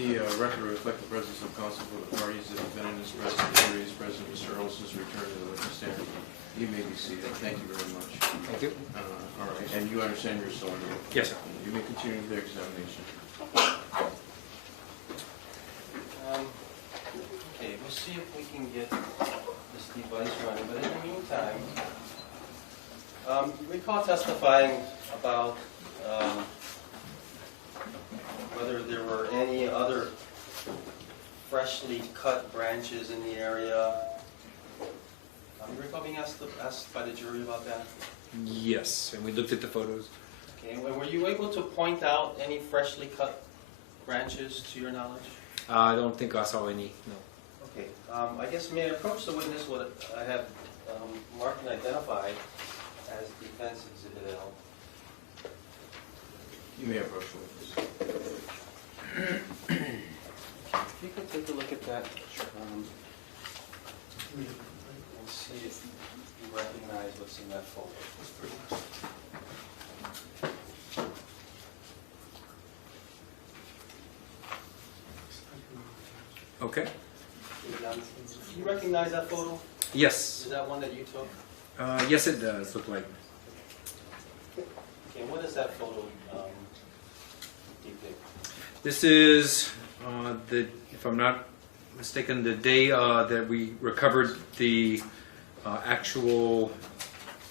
The record will reflect the presence of counsel for the parties. The defendant is present, the jury is present, Mr. Olson is returned to the witness stand. You may be seated. Thank you very much. Thank you. All right, and you understand your story? Yes, sir. You may continue with the examination. Okay, we'll see if we can get this device running, but in the meantime, recall testifying about whether there were any other freshly cut branches in the area. You recall being asked by the jury about that? Yes, and we looked at the photos. Okay, and were you able to point out any freshly cut branches to your knowledge? I don't think I saw any, no. Okay, I guess may I approach the witness what I have marked and identified as defense exhibit L. You may approach the witness. If you could take a look at that and see if you recognize what's in that folder. Okay. Do you recognize that photo? Yes. Is that one that you took? Yes, it does look like. Okay, what does that photo depict? This is, if I'm not mistaken, the day that we recovered the actual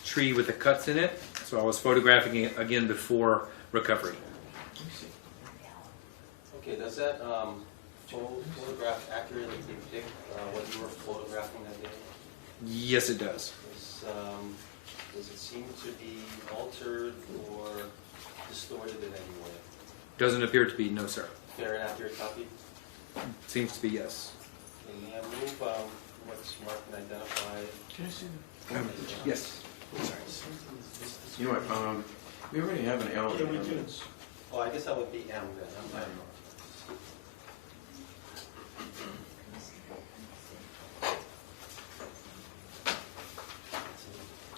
tree with the cuts in it. So I was photographing it again before recovery. Okay, does that photograph accurately depict what you were photographing that day? Yes, it does. Does it seem to be altered or distorted in any way? Doesn't appear to be, no, sir. Fair and accurate copy? Seems to be yes. Okay, may I move what's marked and identified? Can I see Yes. You know what, we already have an L. Yeah, we do. Oh, I guess that would be M then. I don't know.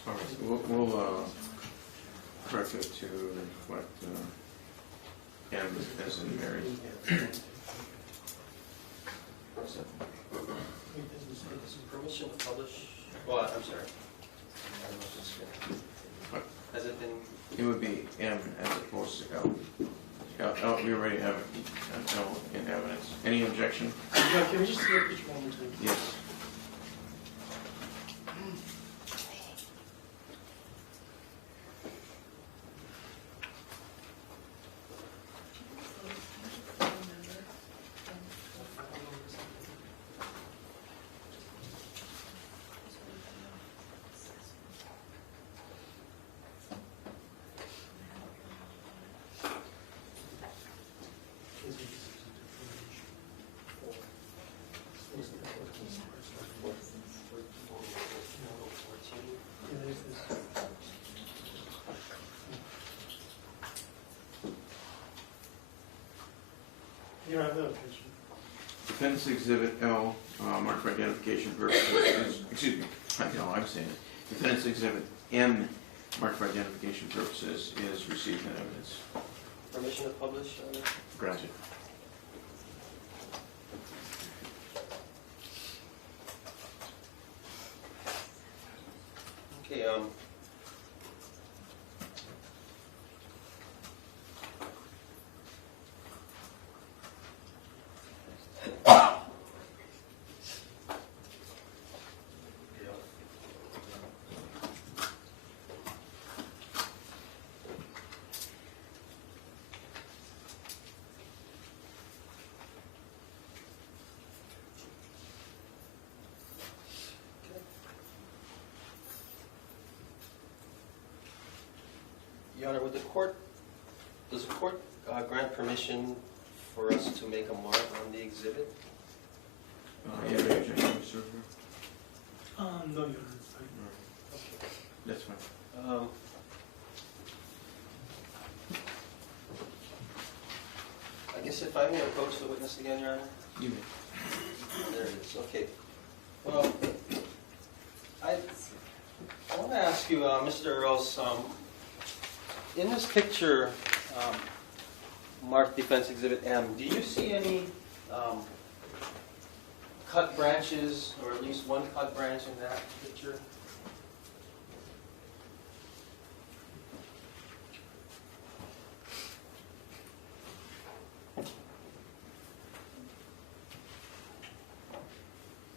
All right, we'll correct it to reflect M as in Mary. Permission to publish? Well, I'm sorry. What? Has it been? It would be M as opposed to L. L, we already have an L in evidence. Any objection? Yeah, can we just see a picture one more time? Yes. You don't have that picture. Defense Exhibit L, marked for identification purposes, excuse me, no, I'm saying it. Defense Exhibit M, marked for identification purposes, is received in evidence. Permission to publish? Granted. Okay, Your Honor, does the court grant permission for us to make a mark on the exhibit? Yeah, any objection, Mr. Rivera? No, Your Honor, it's fine. Okay. That's fine. I guess if I may approach the witness again, Your Honor? You may. There it is, okay. Well, I want to ask you, Mr. Earls, in this picture, marked Defense Exhibit M, do you see any cut branches, or at least one cut branch in that picture.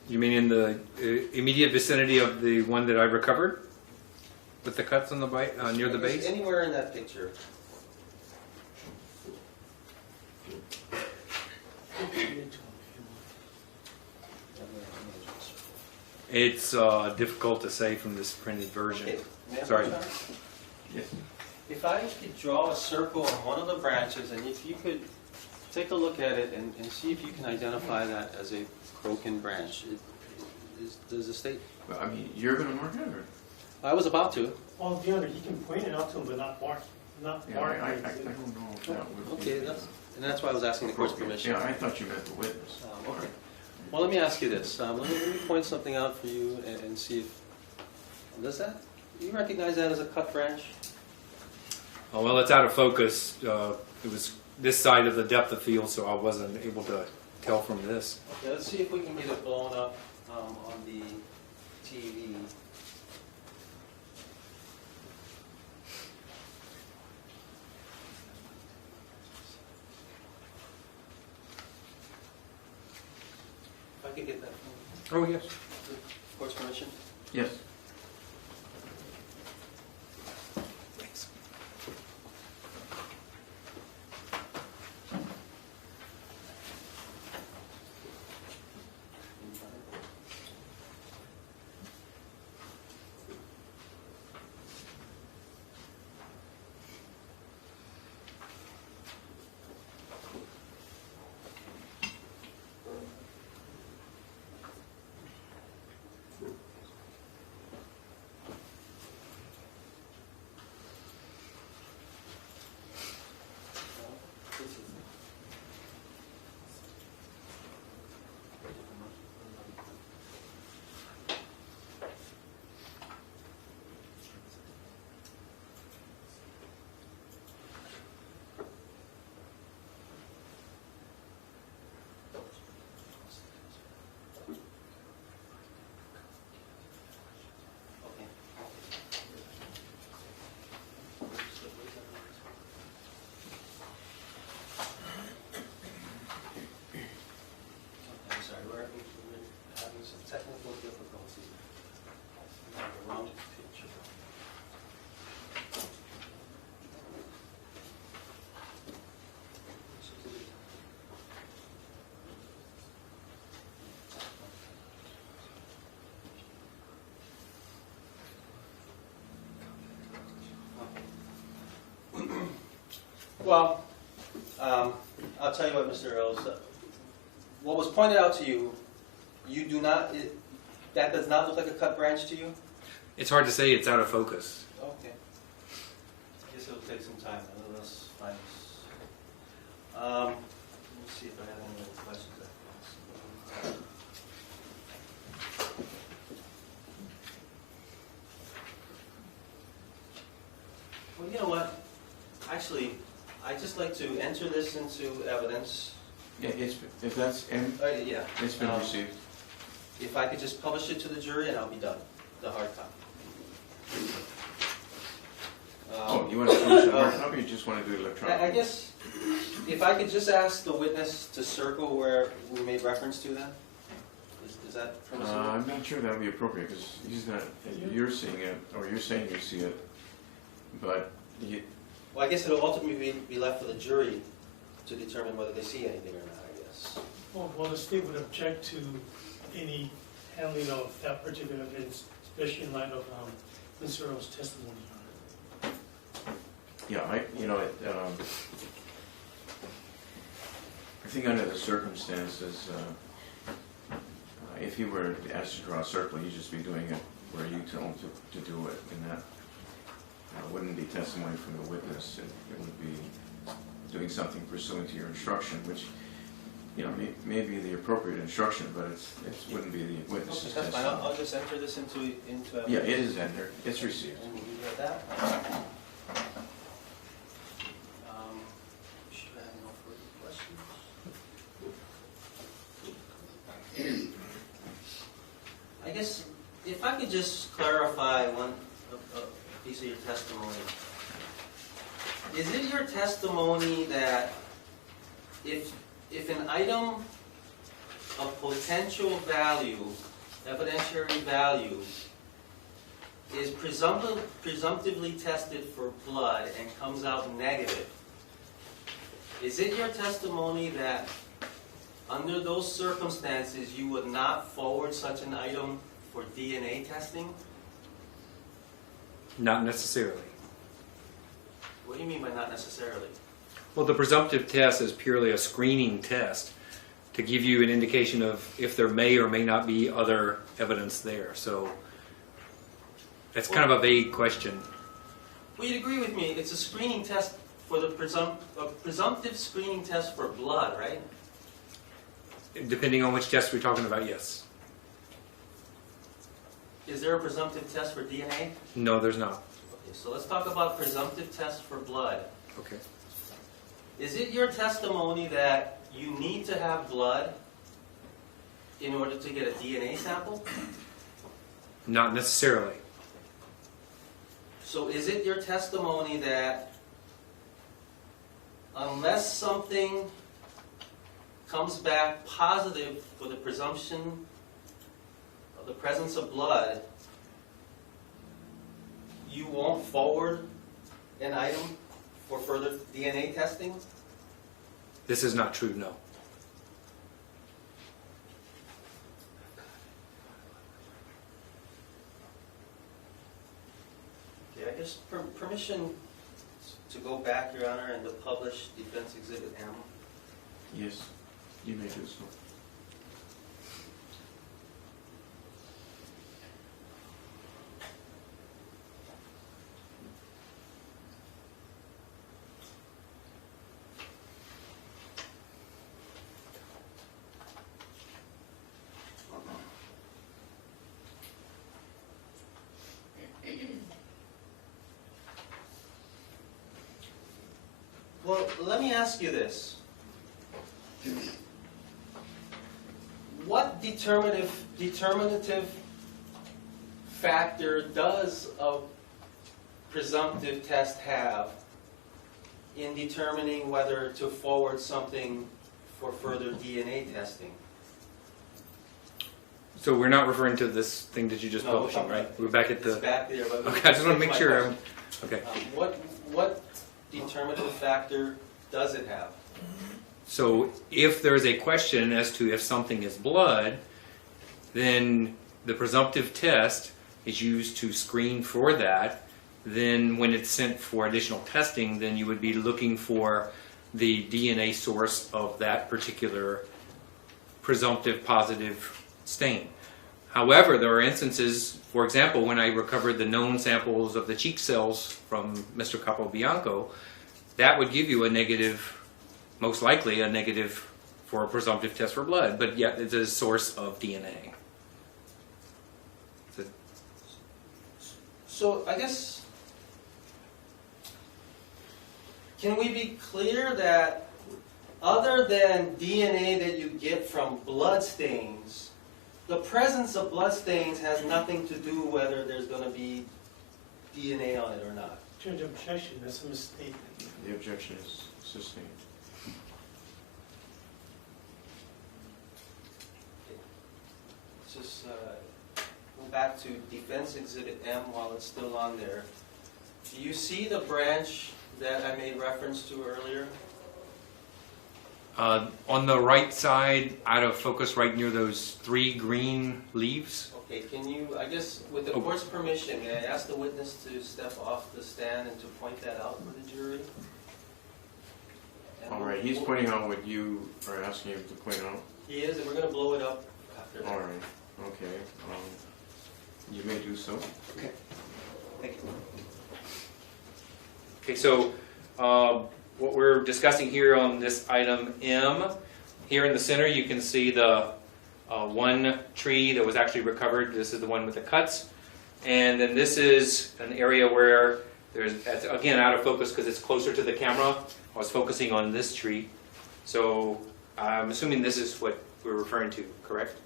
You mean in the immediate vicinity of the one that I recovered? With the cuts on the near the base? Anywhere in that picture. It's difficult to say from this printed version. Okay, may I Sorry. start? Yes. If I could draw a circle on one of the branches, and if you could take a look at it and see if you can identify that as a broken branch. Does the state? Well, I mean, you're gonna mark it, or? I was about to. Well, the other, you can point it out to him, but not mark, not Yeah, mark. I it. don't know if that would be. Okay, that's why I was asking the court's permission. Yeah, I thought you meant the witness. Okay. Well, let me ask you this. Let me point something out for you and see if, do you recognize that as a cut branch? Oh, well, it's out of focus. It was this side of the depth of field, so I wasn't able to tell from this. Okay, let's see if we can get it blown up on the TV. If I could get that from Oh, yes. the court's permission. Yes. Thanks. I'm sorry, we're having some technical difficulties. The wrong picture. Well, I'll tell you what, Mr. Earls. What was pointed out to you, you do not, that does not look like a cut branch to you? It's hard to say. It's out of focus. Okay. I guess it'll take some time. Let's find this. Let me see if I have any other questions. Well, you know what? Actually, I'd just like to enter this into evidence. Yeah, if that's, and Yeah. it's been received. If I could just publish it to the jury and I'll be done, the hard copy. Oh, you want to publish a hard copy, or you just want to do it electronically? I guess, if I could just ask the witness to circle where we made reference to them? Is that permissible? I'm not sure that would be appropriate, because he's not, you're seeing it, or you're saying you see it, but you, Well, I guess it'll ultimately be left for the jury to determine whether they see anything or not, I guess. Well, the state would object to any handling of that particular evidence, especially in light of Mr. Earl's testimony on it. yeah, I think under the circumstances, if he were asked to draw a circle, he'd just be doing it where you tell him to do it, and that wouldn't be testimony from the witness. It would be doing something pursuant to your instruction, which, may be the appropriate instruction, but it wouldn't be the witness's Okay, that's fine. testimony. I'll just enter this into evidence. Yeah, it is entered, it's received. And you read that? Should I have no further questions? me just clarify a piece of your testimony. Is it your testimony that if an item of potential value, evidentiary value, is presumptively tested for blood and comes out negative, is it your testimony that under those circumstances you would not forward such an item for DNA testing? Not necessarily. What do you mean by not necessarily? Well, the presumptive test is purely a screening test to give you an indication of if there may or may not be other evidence there. So it's kind of a vague question. Well, you'd agree with me, it's a screening test for the presumptive screening test for blood, right? Depending on which test we're talking about, yes. Is there a presumptive test for DNA? No, there's not. Okay, so let's talk about presumptive tests for blood. Okay. Is it your testimony that you need to have blood in order to get a DNA sample? Not necessarily. So is it your testimony that unless something comes back positive for the presumption of the presence of blood, you won't forward an item for further DNA testing? This is not true, no. Okay, I guess permission to go back, Your Honor, and to publish Defense Exhibit M. Yes, you may do so. Well, let me ask you this. What determinative factor does a presumptive test have in determining whether to forward something for further DNA testing? So we're not referring to this thing that you just No, published, we're right? We're back at It's the... back there, but Okay, I just want to make my sure. question. Okay. What determinative factor does it have? So if there's a question as to if something is blood, then the presumptive test is used to screen for that. Then when it's sent for additional testing, then you would be looking for the DNA source of that particular presumptive positive stain. However, there are instances, for example, when I recovered the known samples of the cheek cells from Mr. Capobianco, that would give you a negative, most likely a negative for a presumptive test for blood, but yet it's a source of DNA. So I guess, can we be clear that other than DNA that you get from blood stains, the presence of blood stains has nothing to do whether there's going to be DNA on it or not? Judge, objection, that's a mistake. The objection is sustained. Just go back to Defense Exhibit M while it's still on there. Do you see the branch that I made reference to earlier? On the right side, out of focus, right near those 3 green leaves. Okay, can you, I guess, with the court's permission, may I ask the witness to step off the stand and to point that out for the jury? And All right, he's pointing out what you are asking him to point out. He is, and we're going to blow it up after that. All right, okay. You may do so. Okay. Thank you. Okay, so what we're discussing here on this item M, here in the center you can see the one tree that was actually recovered. This is the one with the cuts. And then this is an area where there's, again, out of focus because it's closer to the camera. I was focusing on this tree. So I'm assuming this is what we're referring to, correct?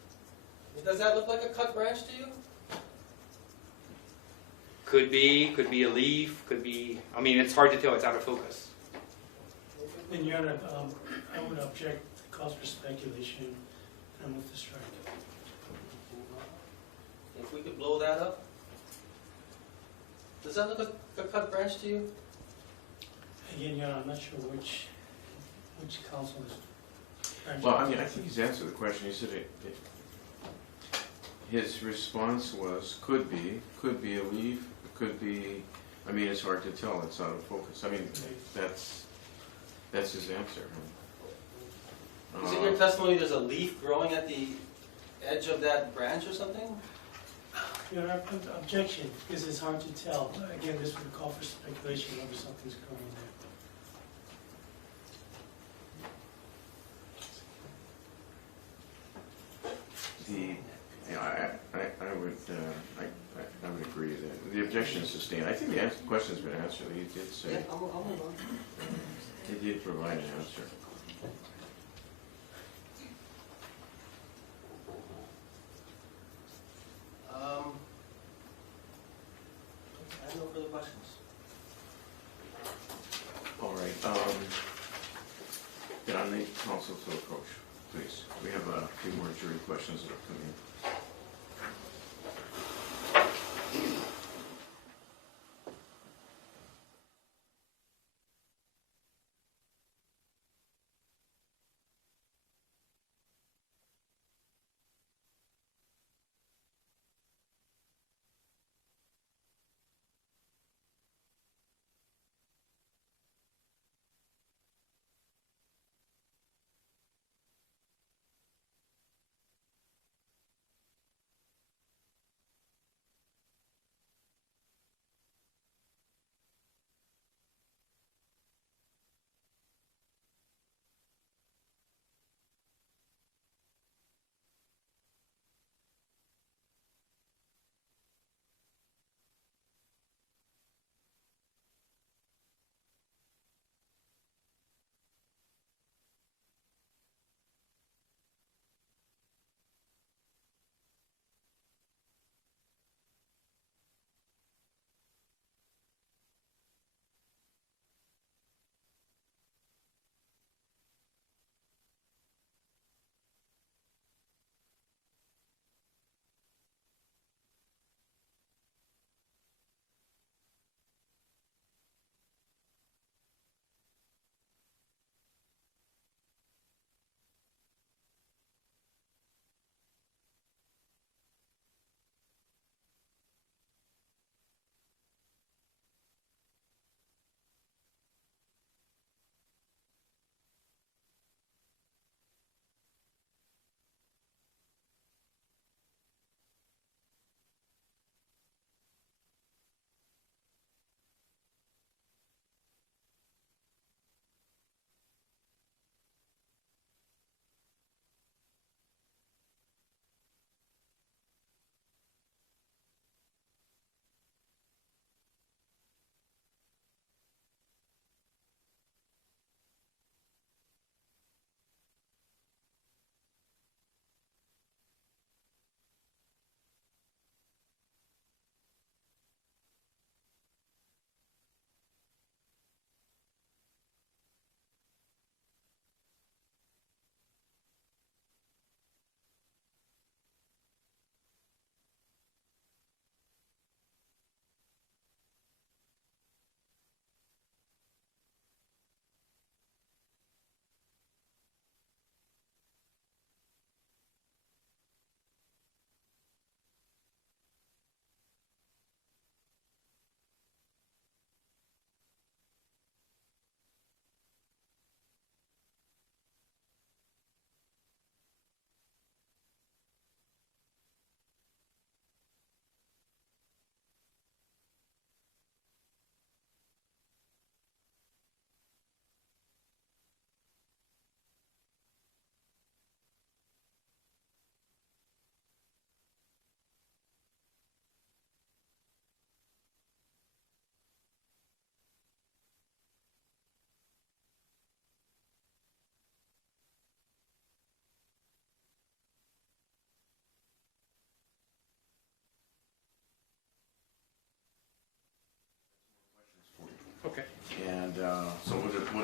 Does that look like a cut branch to you? Could be a leaf, could be, I mean, it's hard to tell, it's out of focus. Then Your Honor, I would object to cause for speculation and move to strike. If we could blow that up? Does that look like a cut branch to you? Again, Your Honor, I'm not sure which counsel is. Well, I mean, I think he's answered the question. He said his response was, could be a leaf, it could be, I mean, it's hard to tell, it's out of focus. I mean, that's his answer. Is it your testimony there's a leaf growing at the edge of that branch or something? Your Honor, objection, because it's hard to tell. Again, this would call for speculation whether something's growing there. I would agree that the objection is sustained. I think the question's been answered. He did say, Yeah, I'll move on. he did provide an answer. I have no further questions. All right, then I need counsel to approach, please. We have a few more jury questions that are coming in.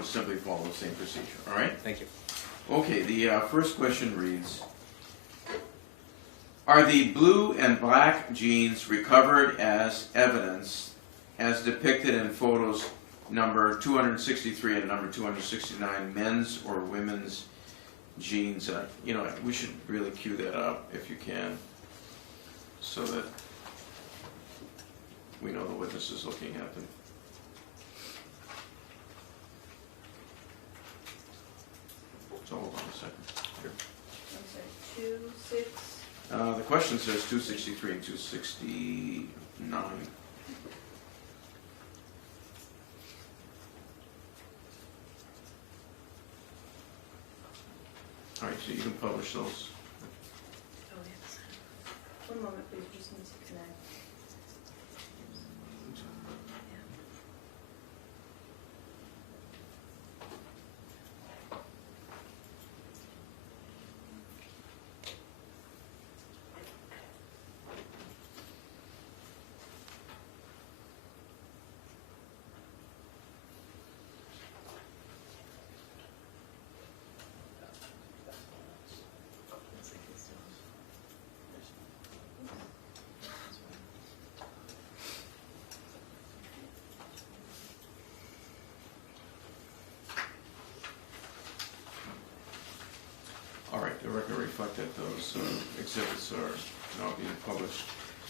simply follow the same procedure, all right? Thank you. Okay, the first question reads, are the blue and black jeans recovered as evidence as depicted in photos number 263 and number 269 men's or women's jeans? You know, we should really cue that up if you can, so that we know the witness is looking at them. So hold on a second. Here. I'm sorry, 2, 6. The question says 263 and 269. All right, so you can publish those. Oh, yes. One moment, please. Just need 6 9. All right, the record reflect that those exhibits are now being published.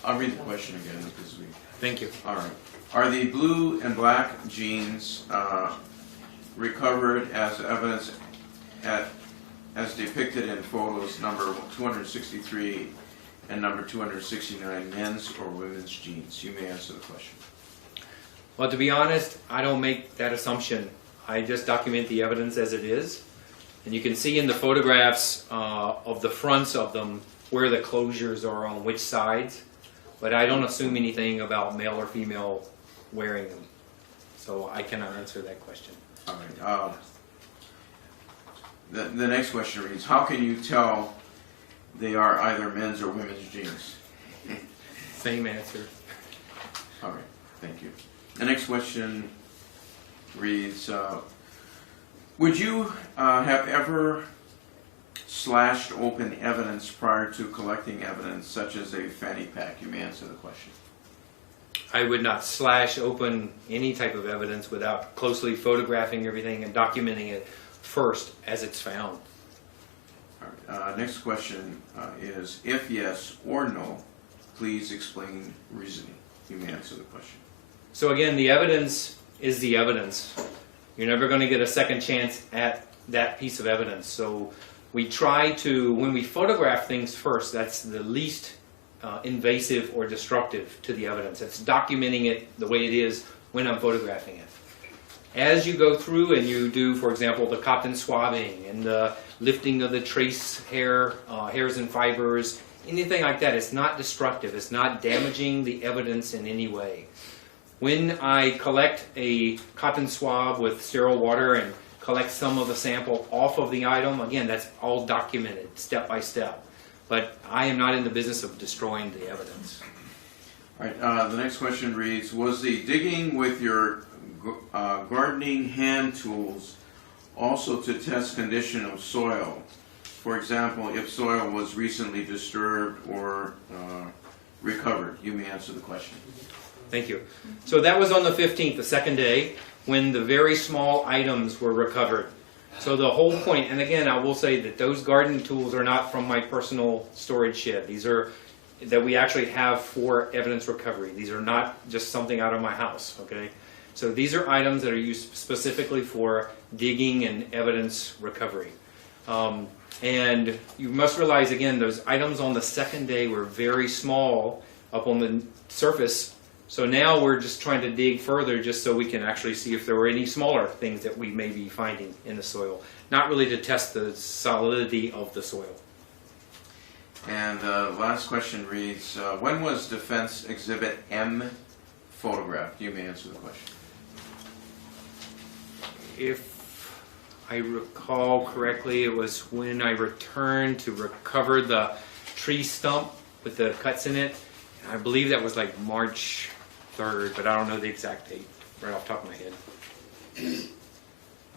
I'll read the question again because we... Thank you. All right. Are the blue and black jeans recovered as evidence as depicted in photos number 263 and number 269 men's or women's jeans? You may answer the question. Well, to be honest, I don't make that assumption. I just document the evidence as it is. And you can see in the photographs of the fronts of them where the closures are on which sides. But I don't assume anything about male or female wearing them. So I cannot answer that question. All right. The next question reads, how can you tell they are either men's or women's jeans? Same answer. All right, thank you. The next question reads, would you have ever slashed open evidence prior to collecting evidence, such as a fanny pack? You may answer the question. I would not slash open any type of evidence without closely photographing everything and documenting it first as it's found. All right. Next question is, if yes or no, please explain reasoning. You may answer the question. So again, the evidence is the evidence. You're never going to get a second chance at that piece of evidence. So we try to, when we photograph things first, that's the least invasive or destructive to the evidence. It's documenting it the way it is when I'm photographing it. As you go through and you do, for example, the cotton swabbing and the lifting of the trace hairs and fibers, anything like that, it's not destructive. It's not damaging the evidence in any way. When I collect a cotton swab with sterile water and collect some of the sample off of the item, again, that's all documented step by step. But I am not in the business of destroying the evidence. All right, the next question reads, was the digging with your gardening hand tools also to test condition of soil? For example, if soil was recently disturbed or recovered? You may answer the question. Thank you. So that was on the 15th, the second day, when the very small items were recovered. So the whole point, and again, I will say that those garden tools are not from my personal storage shed. These are that we actually have for evidence recovery. These are not just something out of my house, okay? So these are items that are used specifically for digging and evidence recovery. And you must realize, again, those items on the second day were very small up on the surface. So now we're just trying to dig further just so we can actually see if there were any smaller things that we may be finding in the soil. Not really to test the solidity of the soil. And the last question reads, when was Defense Exhibit M photographed? You may answer the question. If I recall correctly, it was when I returned to recover the tree stump with the cuts in it. I believe that was like March 3rd, but I don't know the exact date right off the top of my head.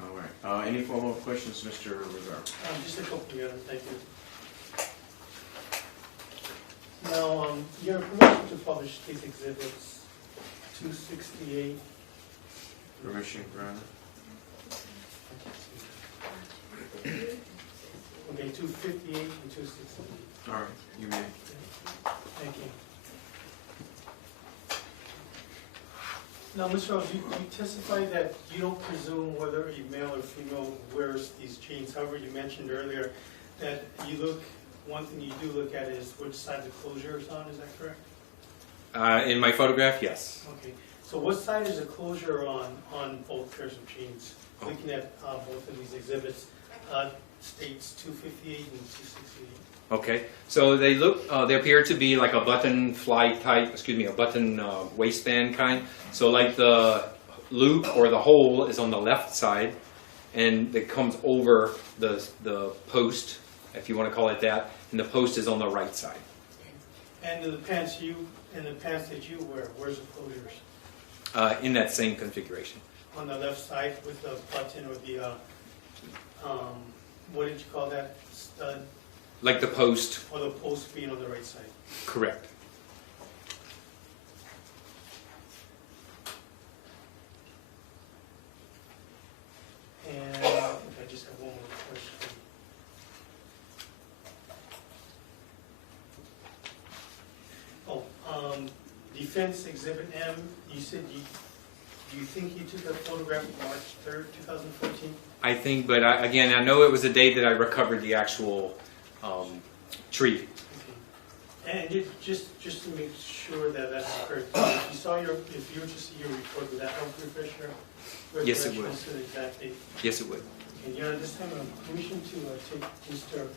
All right. Any follow-up questions, Mr. Rivera? Just a couple together, thank you. Now, your permission to publish these exhibits, 268. Permission granted. Okay, 258 and 268. All right, you may. Thank you. Now, Mr. Rose, you testified that you don't presume whether a male or female wears these jeans. However, you mentioned earlier that one thing you do look at is which side the closure is on, is that correct? In my photograph, yes. Okay, so what side is the closure on both pairs of jeans? Looking at both of these exhibits, states 258 and 268. Okay, so they appear to be like a button fly type, a button waistband kind. So like the loop or the hole is on the left side, and it comes over the post, if you want to call it that, and the post is on the right side. And in the pants that you wear, where's the closures? In that same configuration. On the left side with the button or the what did you call that, stud? Like the post. Or the post being on the right side. Correct. And I think I just have one more question. Defense Exhibit M, you said you think you took a photograph March 3rd, 2014? I think, but again, I know it was the day that I recovered the actual tree. Okay. And just to make sure that that's correct, if you were to see your report, would that help refresh your Yes, it would. recollection to the exact date? Yes, it would. And you're at this time permission to take Mr.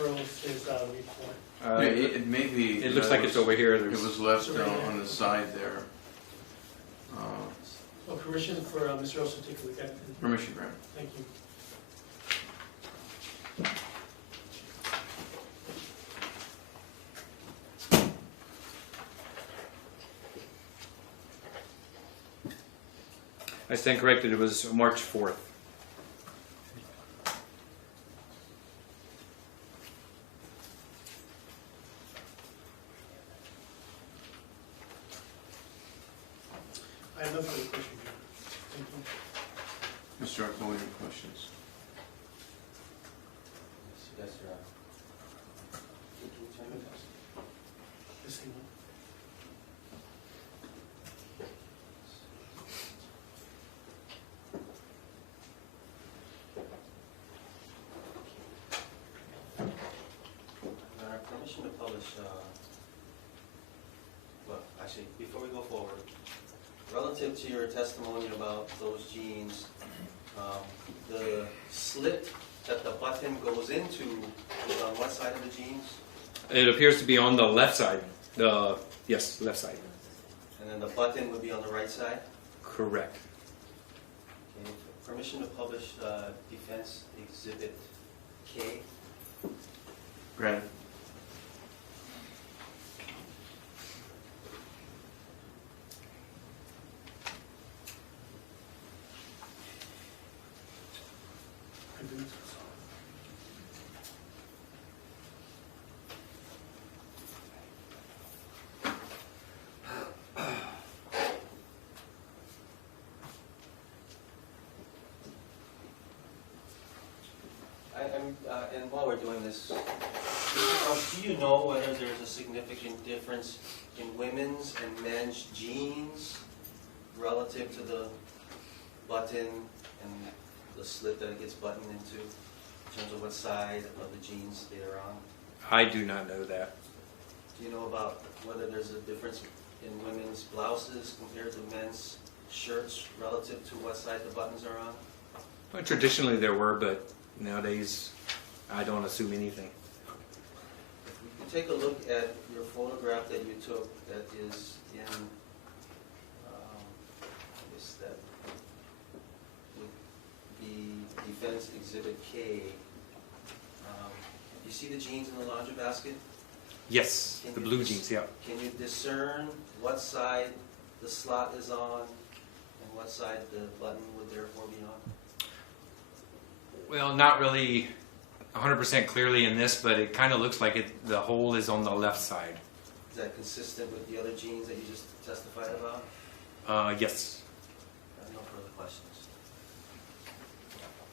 Earl's report. Yeah, it may be. It looks like it's over here. It was left on the side there. So permission for Mr. Earls to take a look at it. Permission granted. Thank you. I stand corrected. It was March 4th. I have no further questions. Thank you. Mr. Arcoli, any questions? Yes, Your Honor. Can you turn it up? The same one. Your Honor, permission to publish, well, actually, before we go forward, relative to your testimony about those jeans, the slit that the button goes into is on what side of the jeans? It appears to be on the left side. Yes, left side. And then the button would be on the right side? Correct. Okay. Permission to publish Defense Exhibit K. Granted. I do. And while we're doing this, do you know whether there's a significant difference in women's and men's jeans relative to the button and the slit that it gets buttoned into, in terms of what side of the jeans they are on? I do not know that. Do you know about whether there's a difference in women's blouses compared to men's shirts relative to what side the buttons are on? Well, traditionally there were, but nowadays I don't assume anything. If we could take a look at your photograph that you took that is in, I guess that would be Defense Exhibit K. You see the jeans in the laundry basket? Yes, the blue jeans, yeah. Can you discern what side the slot is on and what side the button would therefore be on? Well, not really 100% clearly in this, but it kind of looks like the hole is on the left side. Is that consistent with the other genes that you just testified about? Yes. No further questions.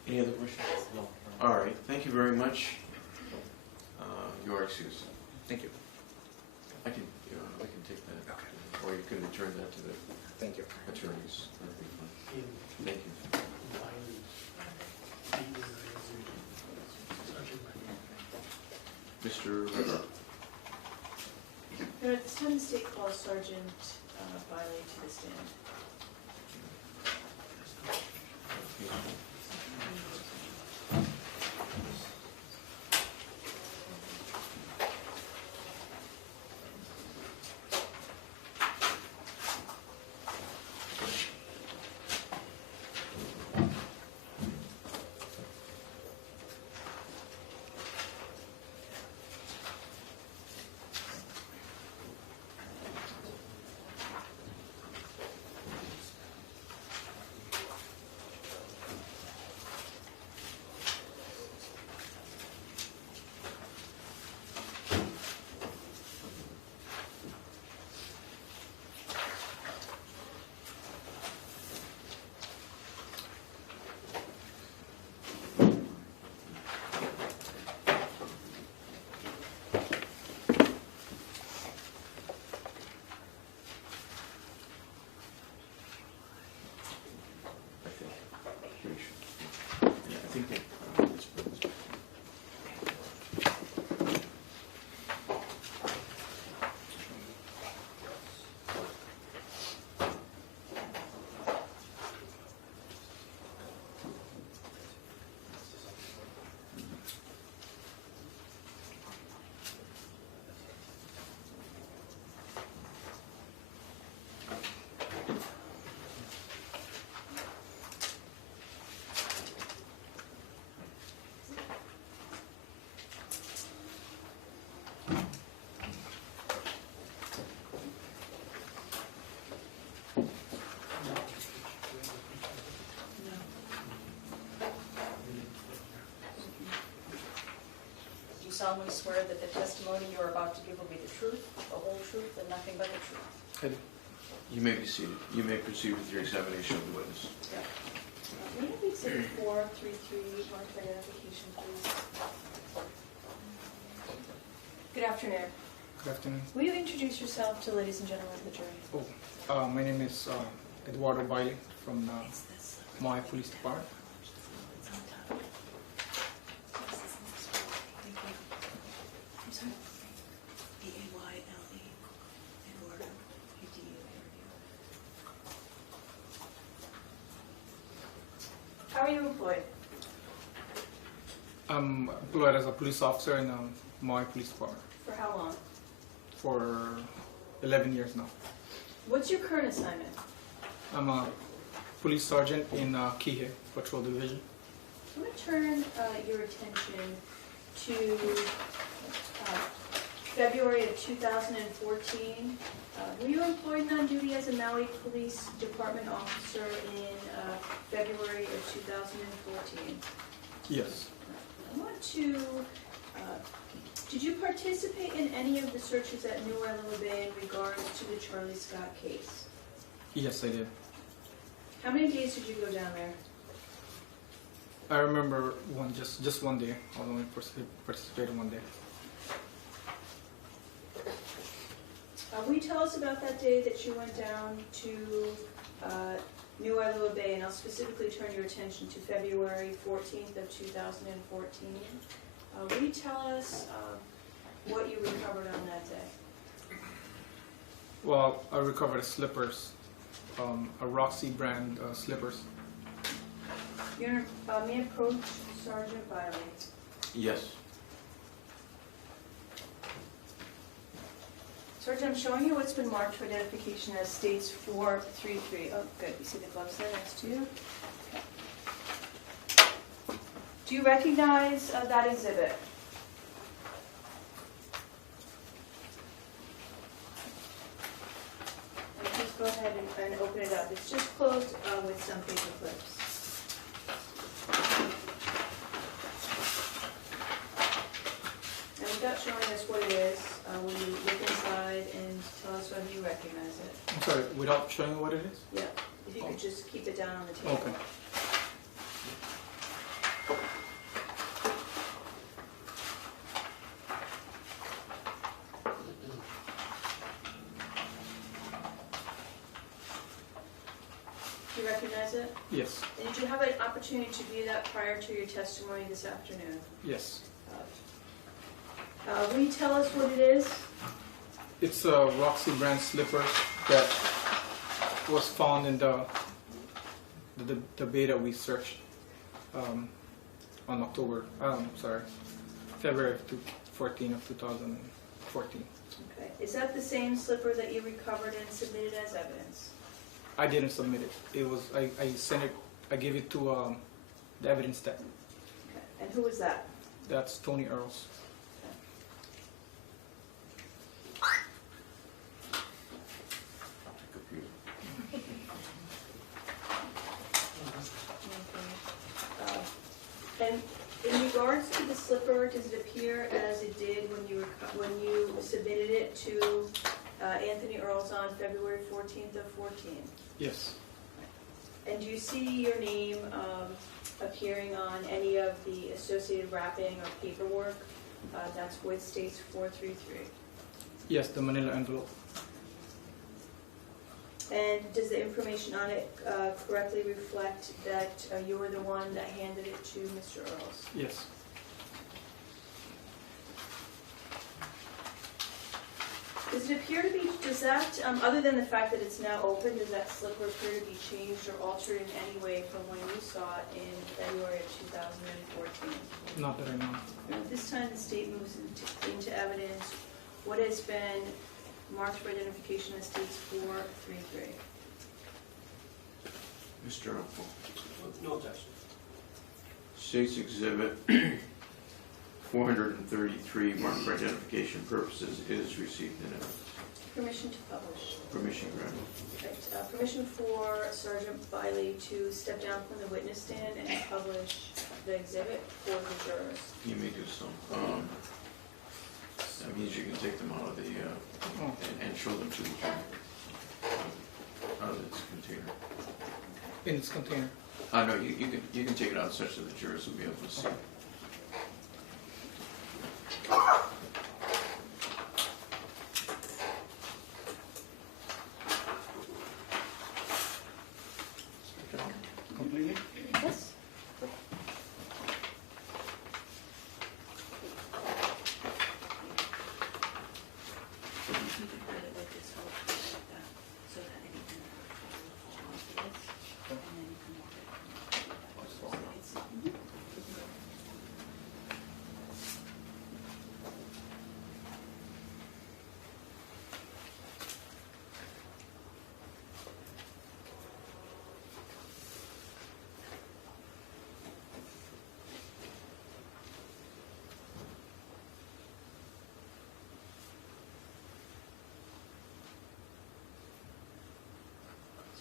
Any other questions? No. All right, thank you very much. You are excused. Thank you. I can take that. Okay. Or you can return that to the Thank you. attorneys. That'd be fine. In Thank you. Mr. Rivera. At this time, the state calls Sergeant Biley to the stand. Do you solemnly swear that the testimony you are about to give will be the truth, the whole truth, and nothing but the truth? You may be seated. You may proceed with your examination of the witness. Yeah. May I have exhibit 433, marked for identification, please? Good afternoon. Good afternoon. Will you introduce yourself to ladies and gentlemen of the jury? My name is Eduardo Baile from Maui Police Department. I'm sorry. B-A-Y-L-E, Eduardo, E-D-U-A-R-D-O. How are you employed? I'm employed as a police officer in Maui Police Department For how long? for 11 years now. What's your current assignment? I'm a police sergeant in Kihei Patrol Division. I'm going to turn your attention to February of 2014. Were you employed on duty as a Maui Police Department officer in February of 2014? Yes. I want to, did you participate in any of the searches at New Wailuku Bay in regards to the Charlie Scott case? Yes, I did. How many days did you go down there? I remember just one day. I only participated one day. Will you tell us about that day that you went down to New Wailuku Bay, and I'll specifically turn your attention to February 14th of 2014. Will you tell us what you recovered on that day? Well, I recovered slippers, a Roxy brand slippers. May I approach Sergeant Biley? Yes. Sergeant, I'm showing you what's been marked for identification as states 433. Oh, good. You see the gloves there next to you? Okay. Do you recognize that exhibit? And just go ahead and open it up. It's just closed with some paper clips. sorry, without showing what it is? Yeah, if you could just keep it down on the table. Okay. Do you recognize it? Yes, And did you have an opportunity to view that prior to your testimony this afternoon? yes. Will you tell us what it is? It's a Roxy brand slipper that was found in the bay that we searched on February 14 of 2014. Okay. Is that the same slipper that you recovered and submitted as evidence? I didn't submit it. It was I sent it. I gave it to the evidence tech. Okay. And who was that? That's Tony Earls. And in regards to the slipper, does it appear as it did when you submitted it to Anthony Earls on February 14th of 14? Yes. And do you see your name appearing on any of the associated wrapping or paperwork? That's with States 433. Yes, the manila envelope. And does the information on it correctly reflect that you were the one that handed it to Mr. Earls? Yes. Does it appear to be, other than the fact that it's now open, does that slipper appear to be changed or altered in any way from when you saw it in February of 2014? Not that I know. At this time, the state moves into evidence what has been marked for identification as States 433. Mr. Opal. No objection. State's Exhibit 433, marked for identification purposes, is received in evidence. Permission to publish. Permission granted. Right. Permission for Sergeant Biley to step down from the witness stand and publish the exhibit for the jurors. You may do so. That means you can take them out of the, and show them to each other. Out of its container. In its container. No, you can take it out such that the jurors will be able to see. Completely? Yes. You can put it with this whole piece like that, so that anything that will fall onto this, and then you can walk it. So it's-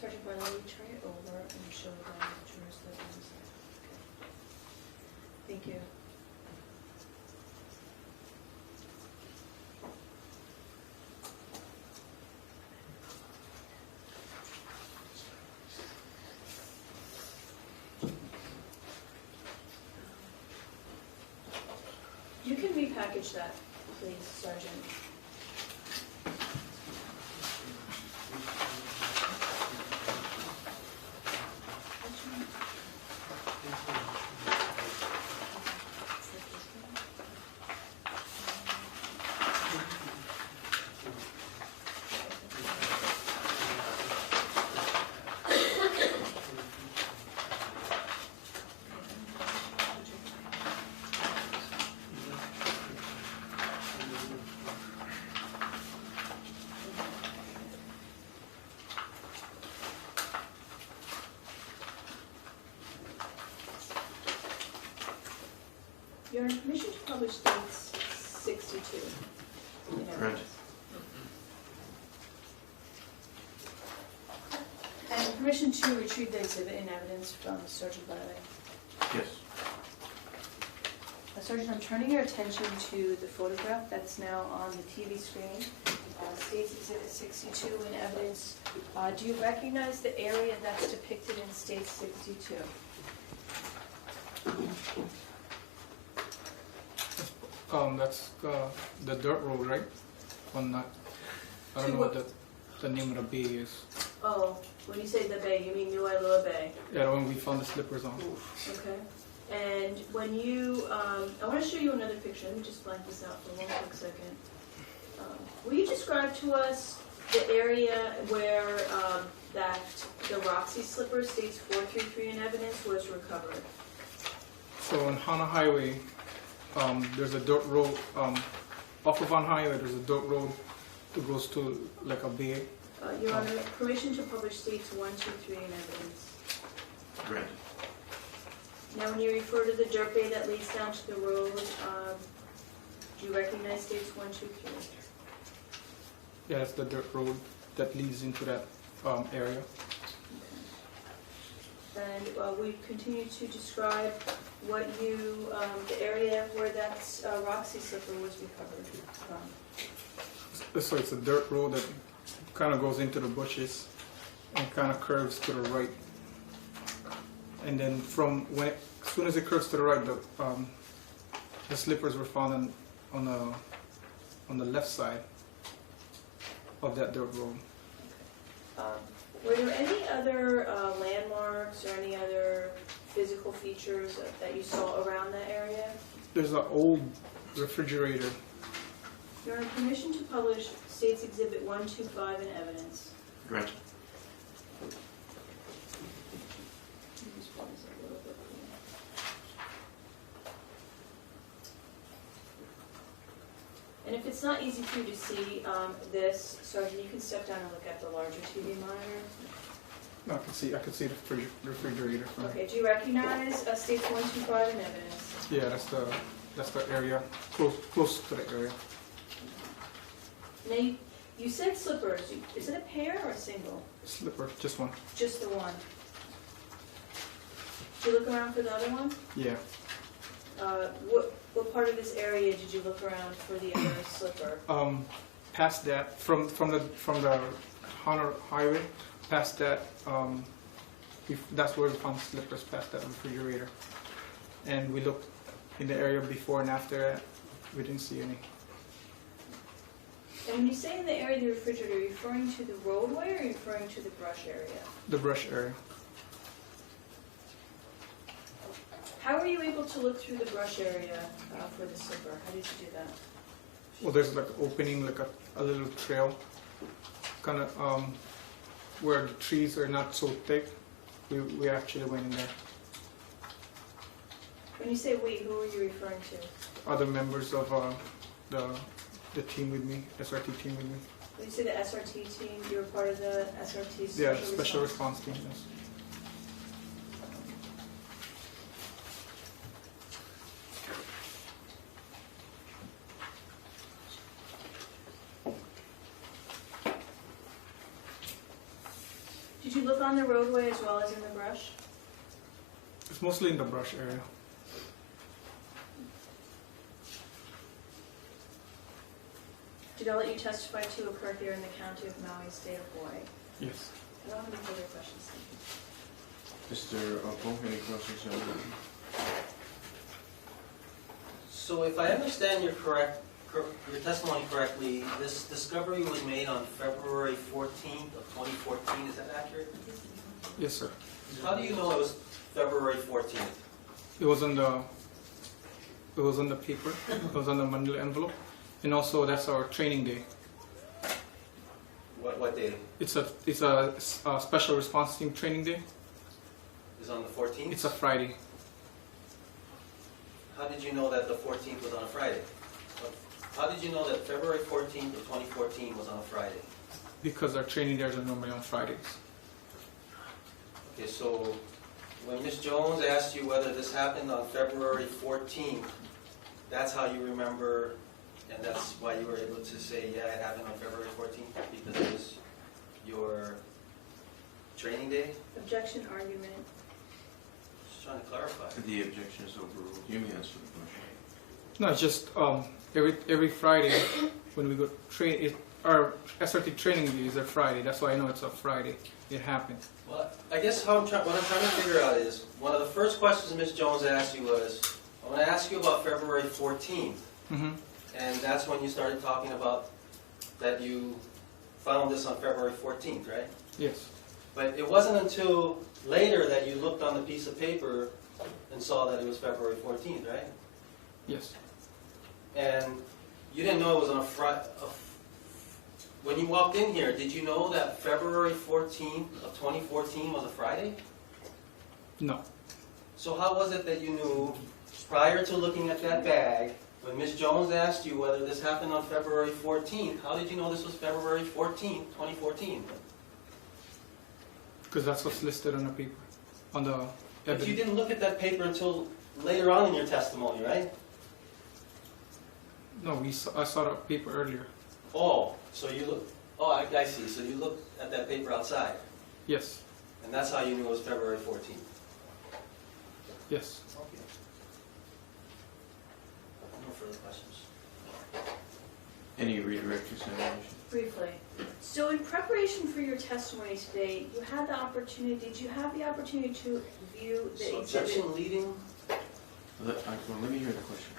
Sergeant Biley, will you turn it over and show the jurors the evidence? Okay. Thank you. You can repackage that, please, Sergeant. Your permission to publish states 62. in evidence. Correct. And permission to retrieve the exhibit in evidence from Sergeant Biley. Yes. Sergeant, I'm turning your attention to the photograph that's now on the TV screen. State's Exhibit 62 in evidence. Do you recognize the area that's depicted in State 62? That's the dirt road, right? On that, I don't know what the name of the bay is. Oh, when you say the bay, you mean New Wailuku Bay? Yeah, when we found the slippers on. Okay. And when you, I want to show you another picture. Let me just blank this out for one quick second. Will you describe to us the area where that the Roxy slipper, States 433 in evidence, was recovered? So on Hana Highway, there's a dirt road, off of Hana Highway, there's a dirt road that goes to like a bay. Your Honor, permission to publish States 123 in evidence. Granted. Now, when you refer to the dirt bay that leads down to the road, do you recognize States 123? Yeah, that's the dirt road that leads into that area. And we continue to describe what you, the area where that Roxy slipper was recovered from. So it's a dirt road that kind of goes into the bushes and kind of curves to the right. And then from when as soon as it curves to the right, the slippers were found on the left side of that dirt road. Were there any other landmarks or any other physical features that you saw around that area? There's an old refrigerator. Your Honor, permission to publish States Exhibit 125 in evidence. Granted. And if it's not easy for you to see this, Sergeant, you can step down and look at the larger TV monitor. No, I can see the refrigerator. From Okay, do you recognize States 125 in evidence? Yeah, that's the area close to the area. Now, you said slippers. Is it a pair or a single? Slipper, just one. Just the one. Did you look around for the other one? Yeah. What part of this area did you look around for the other slipper? Past that, from the Hunter Highway, past that, that's where we found slippers, past that refrigerator. And we looked in the area before and after that, we didn't see any. And when you say in the area of the refrigerator, are you referring to the roadway or are you referring to the brush area? The brush area. How were you able to look through the brush area for the slipper? How did you do that? Well, there's like opening, like a little trail, kind of where the trees are not so thick. We actually went in there. When you say we, who are you referring to? Other members of the team with me, SRT team with me. When you say the SRT team, you were part of the SRT Yeah, special response team. Yes. Did you look on the roadway as well as in the brush? It's mostly in the brush area. Did all that you testify to occur here in the county of Maui, state of Hawaii? Yes. I don't have any further questions. Mr. Opo, any questions? So if I understand your testimony correctly, this discovery was made on February 14th of 2014, is that accurate? Yes, sir. How do you know it was February 14th? It was on the paper. It was on the manila envelope, and also that's our training day. What day? It's a special response team training day. Is on the 14th? It's a Friday. How did you know that the 14th was on a Friday? How did you know that February 14th of 2014 was on a Friday? Because our training days are normally on Fridays. Okay, so when Ms. Jones asked you whether this happened on February 14th, that's how you remember, and that's why you were able to say, yeah, it happened on February 14th, because it was your training day? Objection, argument. Just trying to clarify. The objection is overruled. You may answer the question. No, it's just every Friday when we go train. our SRT training days are Friday. That's why I know it's a Friday. It happened. Well, I guess what I'm trying to figure out is, one of the first questions Ms. Jones asked you was, I want to ask you about February 14th. Mm-hmm. And that's when you started talking about that you found this on February 14th, right? Yes. But it wasn't until later that you looked on the piece of paper and saw that it was February 14th, right? Yes. And you didn't know it was on a Friday. When you walked in here, did you know that February 14th of 2014 was a Friday? No. So how was it that you knew, prior to looking at that bag, when Ms. Jones asked you whether this happened on February 14th, how did you know this was February 14th, 2014? Because that's what's listed on the paper, on the But you evidence. didn't look at that paper until later on in your testimony, right? No, I saw the paper earlier. Oh, so you look. Oh, I see. So you looked at that paper outside, Yes. and that's how you knew it was February 14th. Yes. Okay. No further questions. Any redirect examination? Briefly. So in preparation for your testimony today, you had the opportunity, did you have the opportunity to view the So exhibit? objection leading. Well, let me hear the question.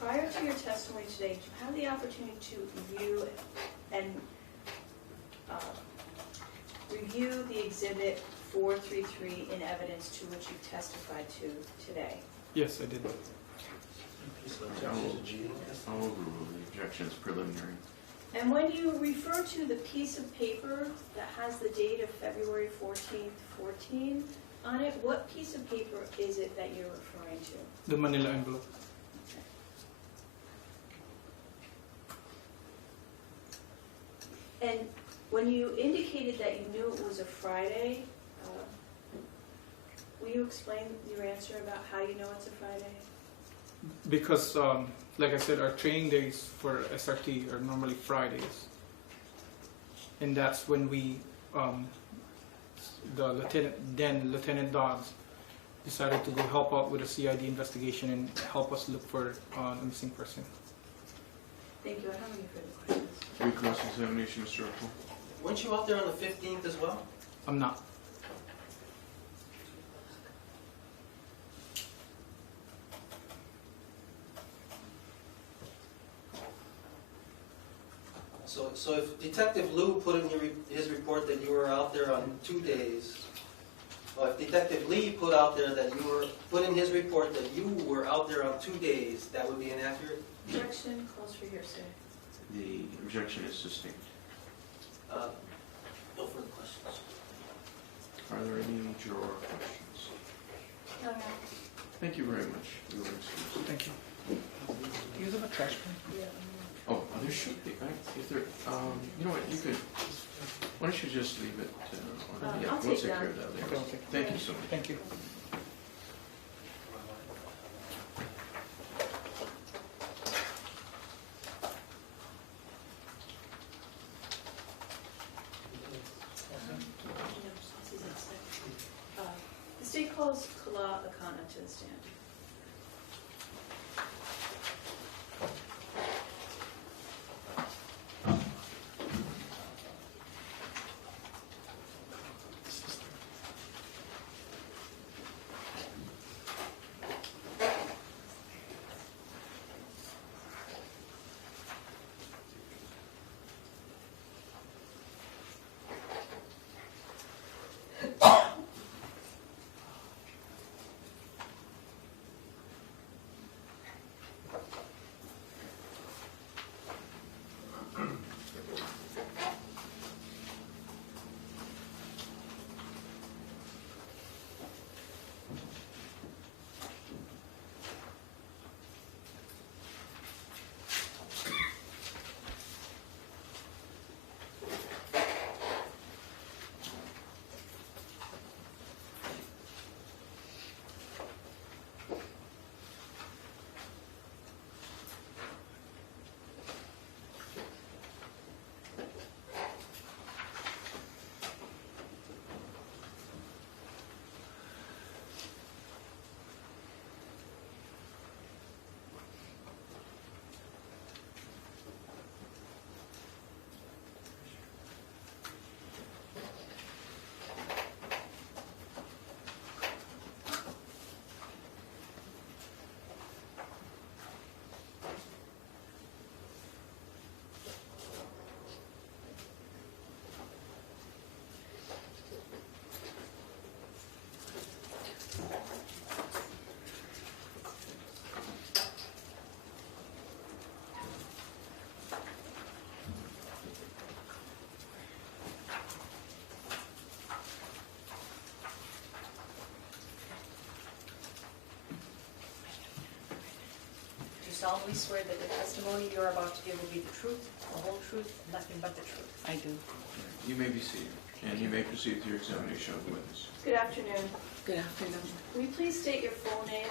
Prior to your testimony today, did you have the opportunity to view and review the exhibit 433 in evidence to which you testified to today? Yes, I did. I'll overrule the objections preliminary. And when you refer to the piece of paper that has the date of February 14th, 14 on it, what piece of paper is it that you're referring to? The manila envelope. And when you indicated that you knew it was a Friday, will you explain your answer about how you know it's a Friday? Because, like I said, our training days for SRT are normally Fridays. And that's when we, the Lieutenant Dodds, decided to go help out with the CID investigation and help us look for a missing person. Thank you. I don't have any further questions. Recross-examination, Mr. Upwell? Weren't you out there on the 15th as well? I'm not. So if Detective Liu put in his report that you were out there on 2 days, or if Detective Lee put in his report that you were out there on 2 days, that would be inaccurate? Objection, calls for hearsay. The objection is sustained. No further questions. Are there any juror questions? No, no. Thank you very much. You are excused. Thank you. Do you have a trash can? Yeah. Oh, there should be, if there, you know what, you could, why don't you just leave it, yeah, I'll we'll take take that. care of that later. Okay. Thank you so much. Thank you. The state calls Kala Akana to the stand. solemnly swear that the testimony you're about to give will be the truth, the whole truth, and nothing but the truth? I do. You may be seated, and you may proceed to your examination of the witness. Good afternoon. Good afternoon. Will you please state your full name?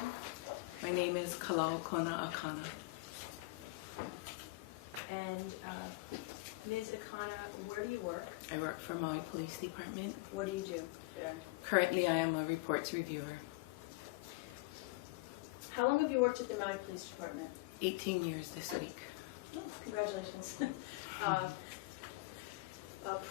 My name is Kalau Kona Akana. And Ms. Akana, where do you work? I work for Maui Police Department. What do you do there? Currently, I am a reports reviewer. How long have you worked at the Maui Police Department? 18 years this week. Oh, congratulations.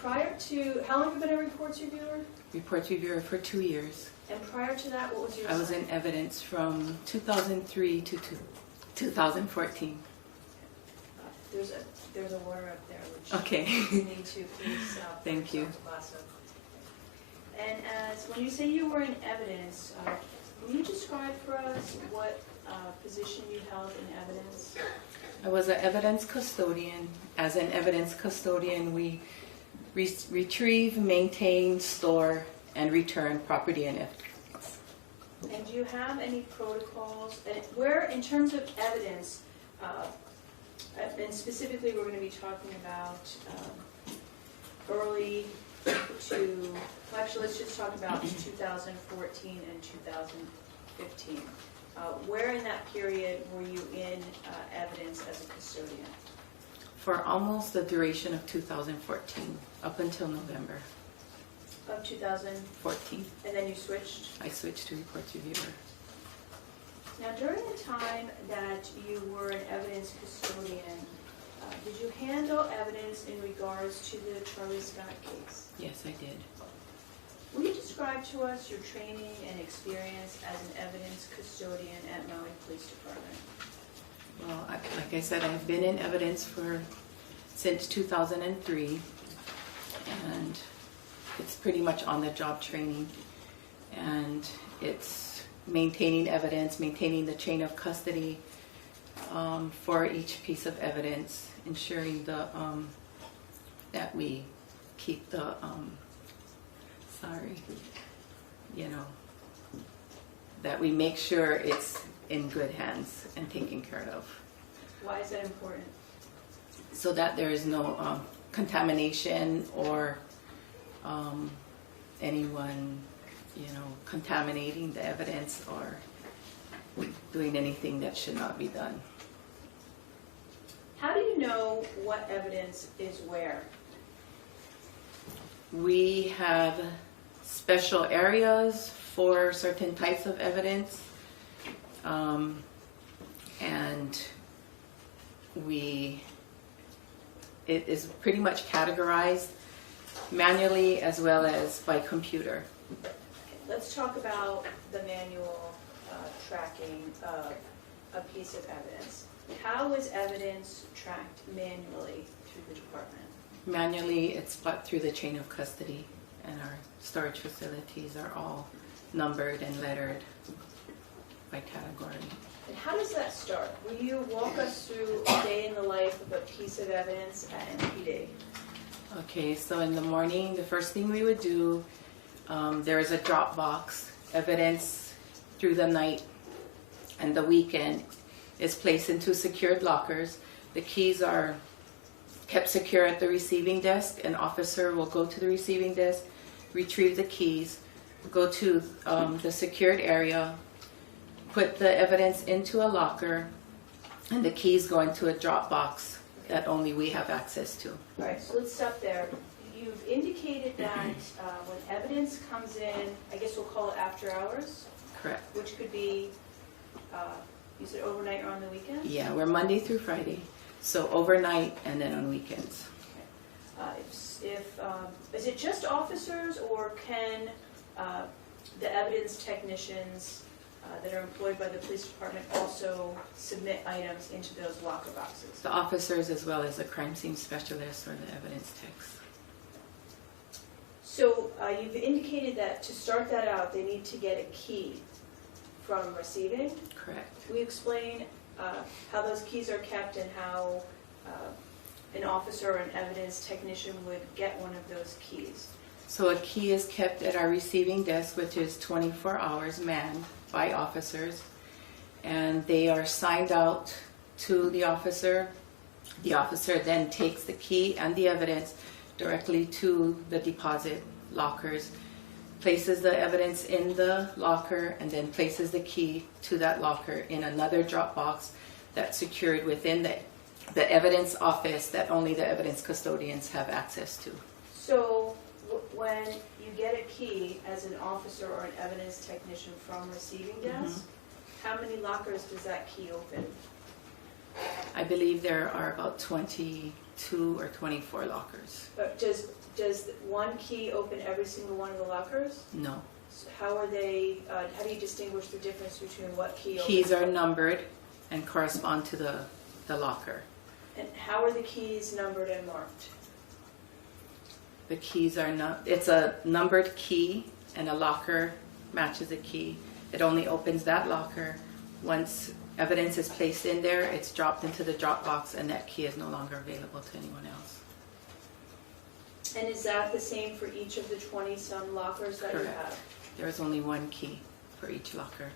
Prior to, how long have you been a reports reviewer? Reports reviewer for 2 years. And prior to that, what was your I was in assignment? evidence from 2003 to 2014. There's a water up there, which Okay. you need to please. Thank you. Glass of. And when you say you were in evidence, can you describe for us what position you held in evidence? I was an evidence custodian. As an evidence custodian, we retrieve, maintain, store, and return property and evidence. And do you have any protocols, and where, in terms of evidence, and specifically we're going to be talking about early to, well, actually let's just talk about 2014 and 2015. Where in that period were you in evidence as a custodian? For almost the duration of 2014, up until November Of 2014, 14, and then you switched? I switched to reports reviewer. Now, during the time that you were an evidence custodian, did you handle evidence in regards to the Charlie Scott case? Yes, I did. Will you describe to us your training and experience as an evidence custodian at Maui Police Department? Well, like I said, I've been in evidence since 2003, and it's pretty much on-the-job training, and it's maintaining evidence, maintaining the chain of custody for each piece of evidence, ensuring that we keep the that we make sure it's in good hands and taken care of, Why is that important? so that there is no contamination or anyone, contaminating the evidence or doing anything that should not be done. How do you know what evidence is where? We have special areas for certain types of evidence, and it is pretty much categorized manually as well as by computer. Okay, let's talk about the manual tracking of a piece of evidence. How is evidence tracked manually through the department? Manually, it's but through the chain of custody, and our storage facilities are all numbered and lettered by category. And how does that start? Will you walk us through a day in the life of a piece of evidence at MPD? Okay, so in the morning, the first thing we would do, there is a drop box. Evidence through the night and the weekend is placed into secured lockers. The keys are kept secure at the receiving desk. An officer will go to the receiving desk, retrieve the keys, go to the secured area, put the evidence into a locker, and the keys go into a drop box that only we have access to. All right, so let's stop there. You've indicated that when evidence comes in, I guess we'll call it after hours, Correct. which could be, you said overnight or on the weekend? Yeah, we're Monday through Friday, so overnight and then on weekends. Is it just officers, or can the evidence technicians that are employed by the police department also submit items into those locker boxes? The officers as well as the crime scene specialists or the evidence techs. So you've indicated that to start that out, they need to get a key from receiving. Correct. Can we explain how those keys are kept and how an officer or an evidence technician would get one of those keys? So a key is kept at our receiving desk, which is 24 hours manned by officers, and they are signed out to the officer. The officer then takes the key and the evidence directly to the deposit lockers, places the evidence in the locker, and then places the key to that locker in another drop box that's secured within the evidence office that only the evidence custodians have access to. So when you get a key as an officer or an evidence technician from receiving desk, how many lockers does that key open? I believe there are about 22 or 24 lockers. Does one key open every single one of the lockers? No. So how are they, how do you distinguish the difference between what key opens? Keys are numbered and correspond to the locker. And how are the keys numbered and marked? The keys are not, it's a numbered key, and a locker matches a key. It only opens that locker. Once evidence is placed in there, it's dropped into the drop box, and that key is no longer available to anyone else. And is that the same for each of the 20-some lockers that you Correct. have? There is only one key for each locker.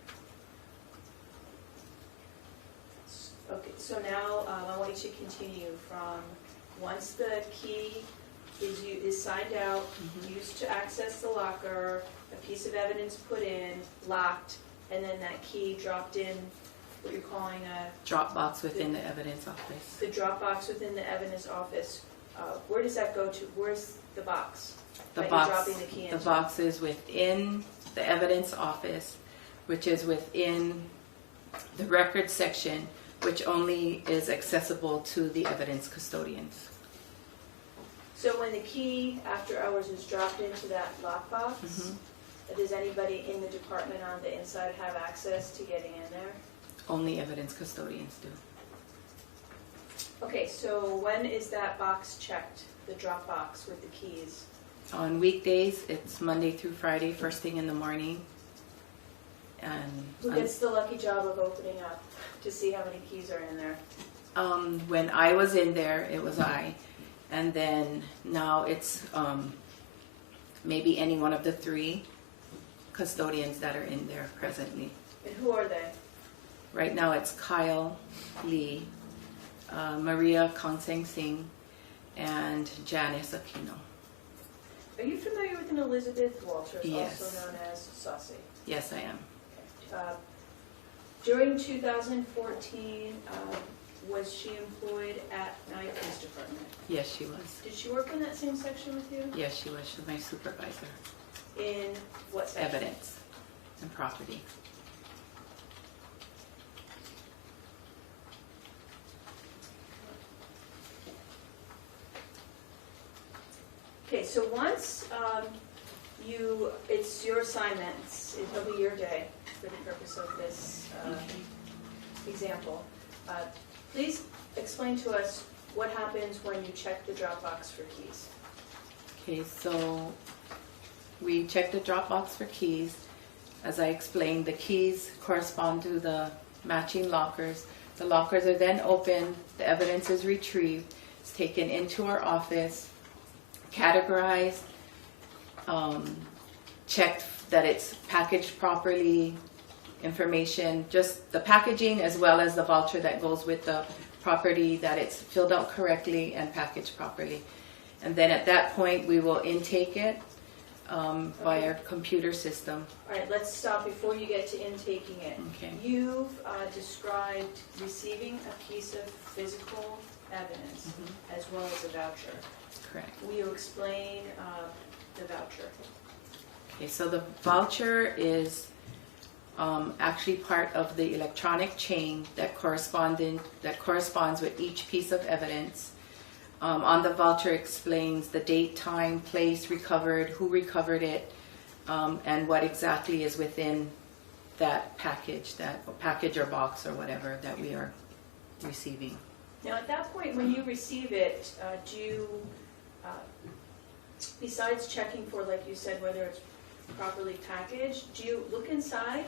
Okay, so now I want you to continue from once the key is signed out, used to access the locker, a piece of evidence put in, locked, and then that key dropped in what you're calling a... Drop box within the evidence office. The drop box within the evidence office. Where does that go to? Where's the box? The that box, you're dropping the key into? the box is within the evidence office, which is within the record section, which only is accessible to the evidence custodians. So when the key after hours is dropped into that lockbox, does anybody in the department on the inside have access to getting in there? Only evidence custodians do. Okay, so when is that box checked, the drop box with the keys? On weekdays, it's Monday through Friday, first thing in the morning. Who And gets the lucky job of opening up to see how many keys are in there? when I was in there, it was I. And then now it's maybe any one of the 3 custodians that are in there presently. And who are they? Right now it's Kyle Lee, Maria Konseng Singh, and Janice Aquino. Are you familiar with an Elizabeth Walters, Yes. also known as Saucy? Yes, I am. During 2014, was she employed at Maui Police Department? Yes, she was. Did she work in that same section with you? Yes, she was. She was my supervisor. In what section? Evidence and property. Okay, so once it's your assignments, it'll be your day for the purpose of this example. Please explain to us what happens when you check the drop box for keys. Okay, so we check the drop box for keys. As I explained, the keys correspond to the matching lockers. The lockers are then opened, the evidence is retrieved, it's taken into our office, categorized, checked that it's packaged properly, information, just the packaging as well as the voucher that goes with the property, that it's filled out correctly and packaged properly. And then at that point, we will intake it by our computer system. All right, let's stop before you get to intaking it. Okay. You've described receiving a piece of physical evidence as well as a voucher. Correct. Will you explain the voucher? Okay, so the voucher is actually part of the electronic chain that corresponds with each piece of evidence. On the voucher explains the date, time, place recovered, who recovered it, and what exactly is within that package or box or whatever that we are receiving. Now, at that point, when you receive it, do you, besides checking for, like you said, whether it's properly packaged, do you look inside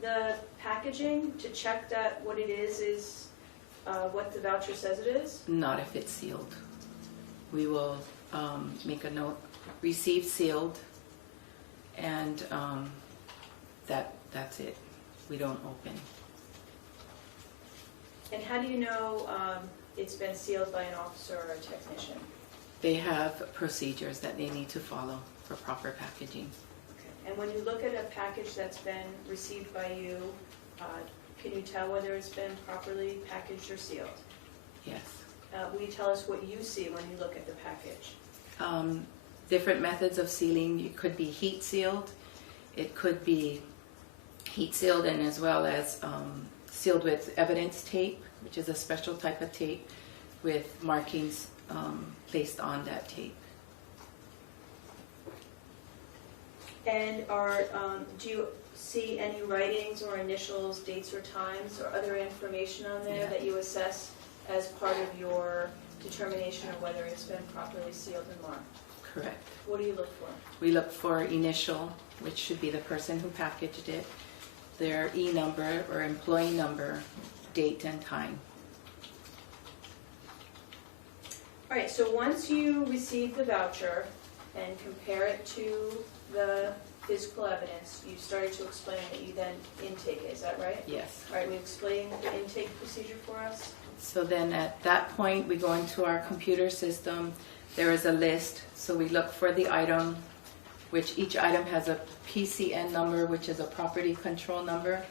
the packaging to check that what it is what the voucher says it is? Not if it's sealed. We will make a note, received sealed, and that's it. We don't open. And how do you know it's been sealed by an officer or a technician? They have procedures that they need to follow for proper packaging. Okay. And when you look at a package that's been received by you, can you tell whether it's been properly packaged or sealed? Yes. Will you tell us what you see when you look at the package? Different methods of sealing. It could be heat sealed. It could be heat sealed and as well as sealed with evidence tape, which is a special type of tape with markings placed on that tape. And do you see any writings or initials, dates or times, or other information on there Yeah. that you assess as part of your determination of whether it's been properly sealed and marked? Correct. What do you look for? We look for initial, which should be the person who packaged it, their E-number or employee number, date and time. All right, so once you receive the voucher and compare it to the physical evidence, you started to explain that you then intake it, is that right? Yes. All right, will you explain the intake procedure for us? So then at that point, we go into our computer system. There is a list, so we look for the item, which each item has a PCN number, which is a property control number.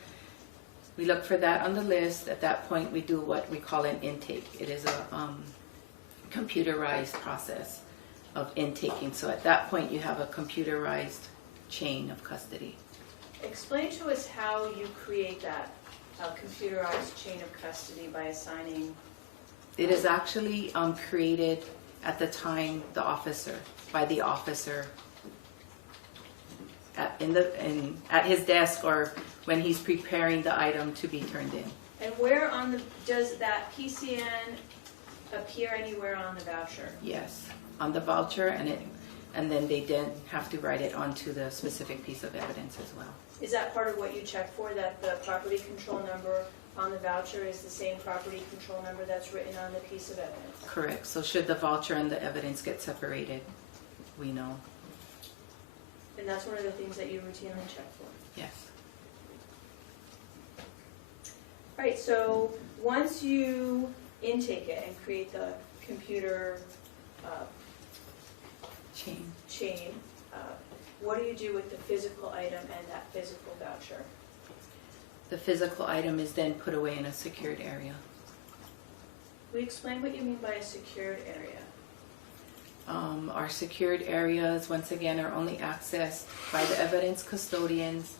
We look for that on the list. At that point, we do what we call an intake. It is a computerized process of intaking. So at that point, you have a computerized chain of custody. Explain to us how you create that computerized chain of custody by assigning. It is actually created at the time by the officer at his desk or when he's preparing the item to be turned in. And does that PCN appear anywhere on the voucher? Yes, on the voucher, and then they have to write it onto the specific piece of evidence as well. Is that part of what you check for, that the property control number on the voucher is the same property control number that's written on the piece of evidence? Correct. So should the voucher and the evidence get separated, we know. And that's one of the things that you routinely check for? Yes. All right, so once you intake it and create the computer chain, what do you do with the physical item and that physical voucher? The physical item is then put away in a secured area. Will you explain what you mean by a secured area? Our secured areas, once again, are only accessed by the evidence custodians,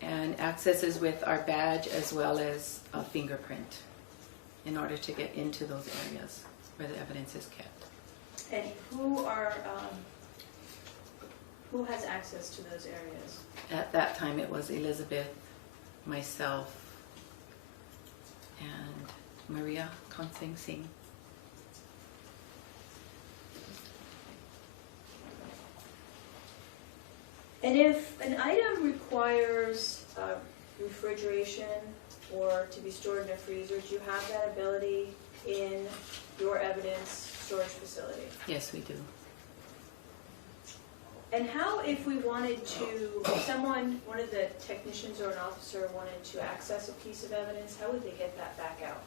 and access is with our badge as well as a fingerprint in order to get into those areas where the evidence is kept. And who has access to those areas? At that time, it was Elizabeth, myself, and Maria Kansing Singh. And if an item requires refrigeration or to be stored in a freezer, do you have that ability in your evidence storage facility? Yes, we do. And how, if we wanted to, one of the technicians or an officer wanted to access a piece of evidence, how would they get that back out?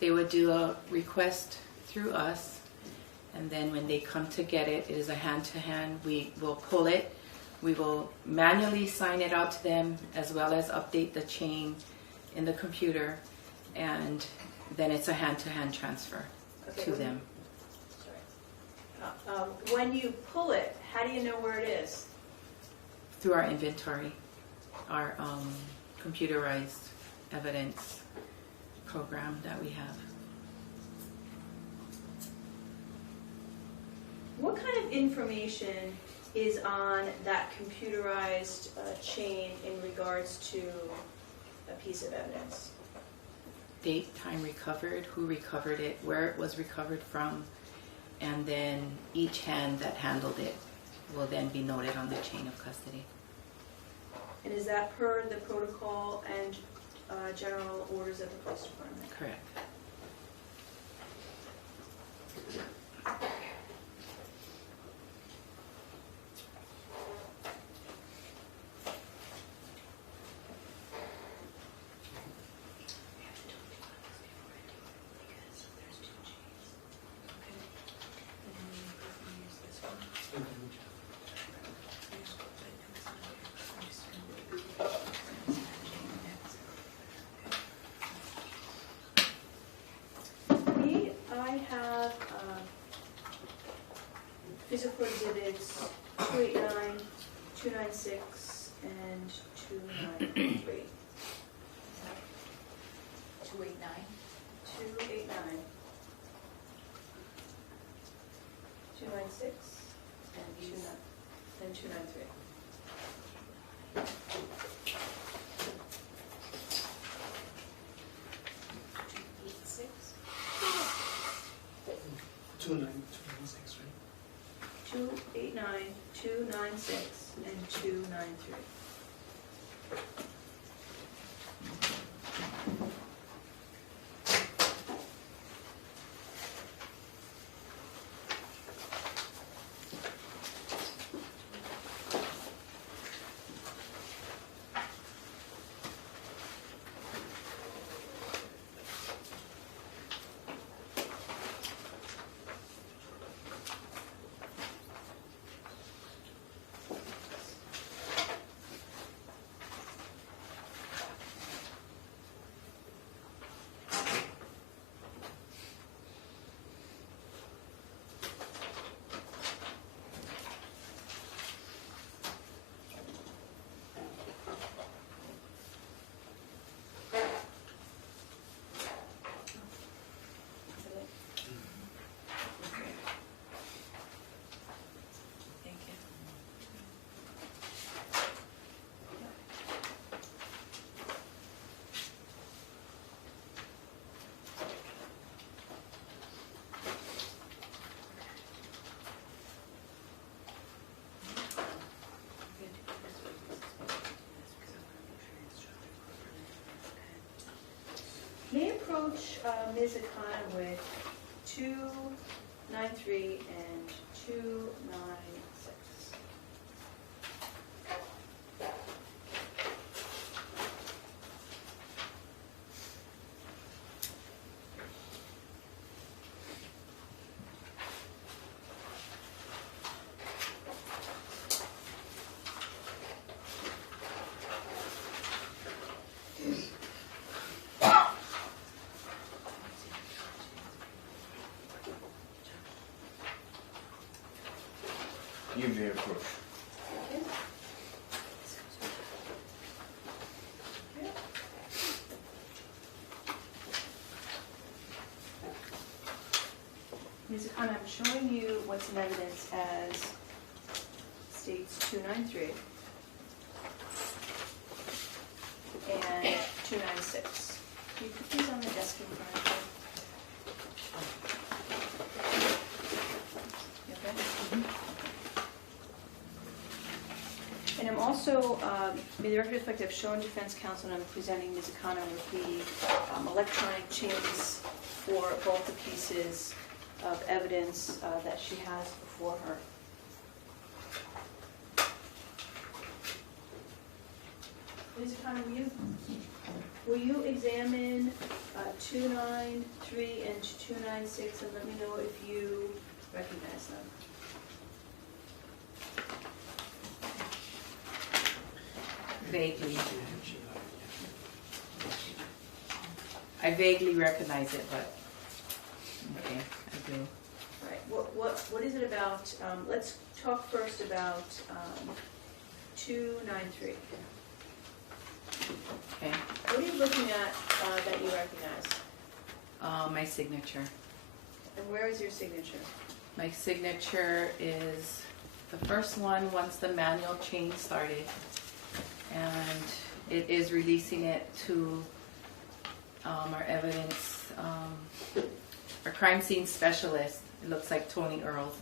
They would do a request through us, and then when they come to get it, it is a hand-to-hand. We will pull it. We will manually sign it out to them, as well as update the chain in the computer, and then it's a hand-to-hand transfer to them. Sorry. When you pull it, how do you know where it is? Through our inventory, our computerized evidence program that we have. What kind of information is on that computerized chain in regards to a piece of evidence? Date, time recovered, who recovered it, where it was recovered from, and then each hand that handled it will then be noted on the chain of custody. And is that per the protocol and general orders of the police department? Correct. physical exhibits 289, 296, and 293. 289. 289, 296, And and these, 293. $286. 296, right? 289, 296, and 293. Thank you. May approach Ms. Akana with 293 and 296. You may approach. Okay. Okay. Ms. Akana, I'm showing you what's in evidence as states 293 and 296. Can you put these on the desk in front of you? You okay? And I'm also, may the record reflect, I've shown defense counsel and I'm presenting Ms. Akana with the electronic changes for both the pieces of evidence that she has before her. Ms. Akana, will you examine 293 and 296 and let me know if you recognize them? Vaguely. I vaguely recognize it, but, okay, I do. All right, what is it about, let's talk first about 293. Okay, What are you looking at that you recognize? my signature. And where is your signature? My signature is the first one once the manual change started. And it is releasing it to our evidence, our crime scene specialist, it looks like Tony Earls,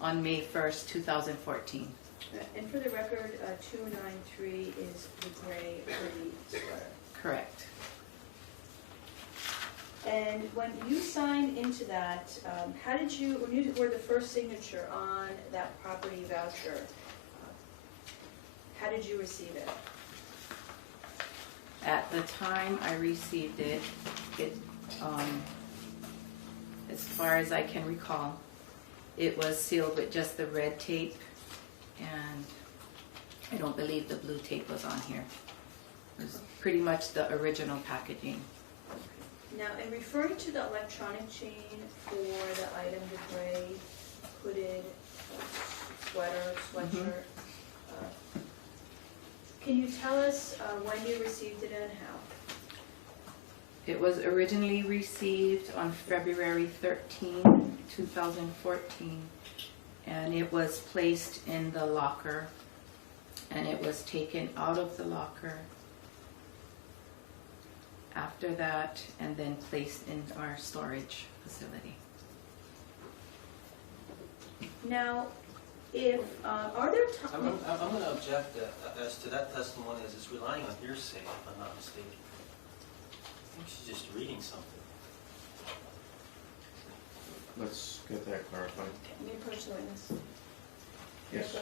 on May 1st, 2014. And for the record, 293 is the gray hoodie sweater. Correct. And when you signed into that, how did you, when you were the first signature on that property voucher, how did you receive it? At the time I received it, as far as I can recall, it was sealed with just the red tape, and I don't believe the blue tape was on here. It was pretty much the original packaging. Now, in referring to the electronic chain for the item, the gray hooded sweater, sweatshirt. Can you tell us when you received it and how? It was originally received on February 13, 2014, and it was placed in the locker, and it was taken out of the locker after that, and then placed in our storage facility. Now, if, are there I'm times? going to object as to that testimony as it's relying on hearsay, if I'm not mistaken. I think she's just reading something. Let's get that clarified. Let me approach the witness. Yes.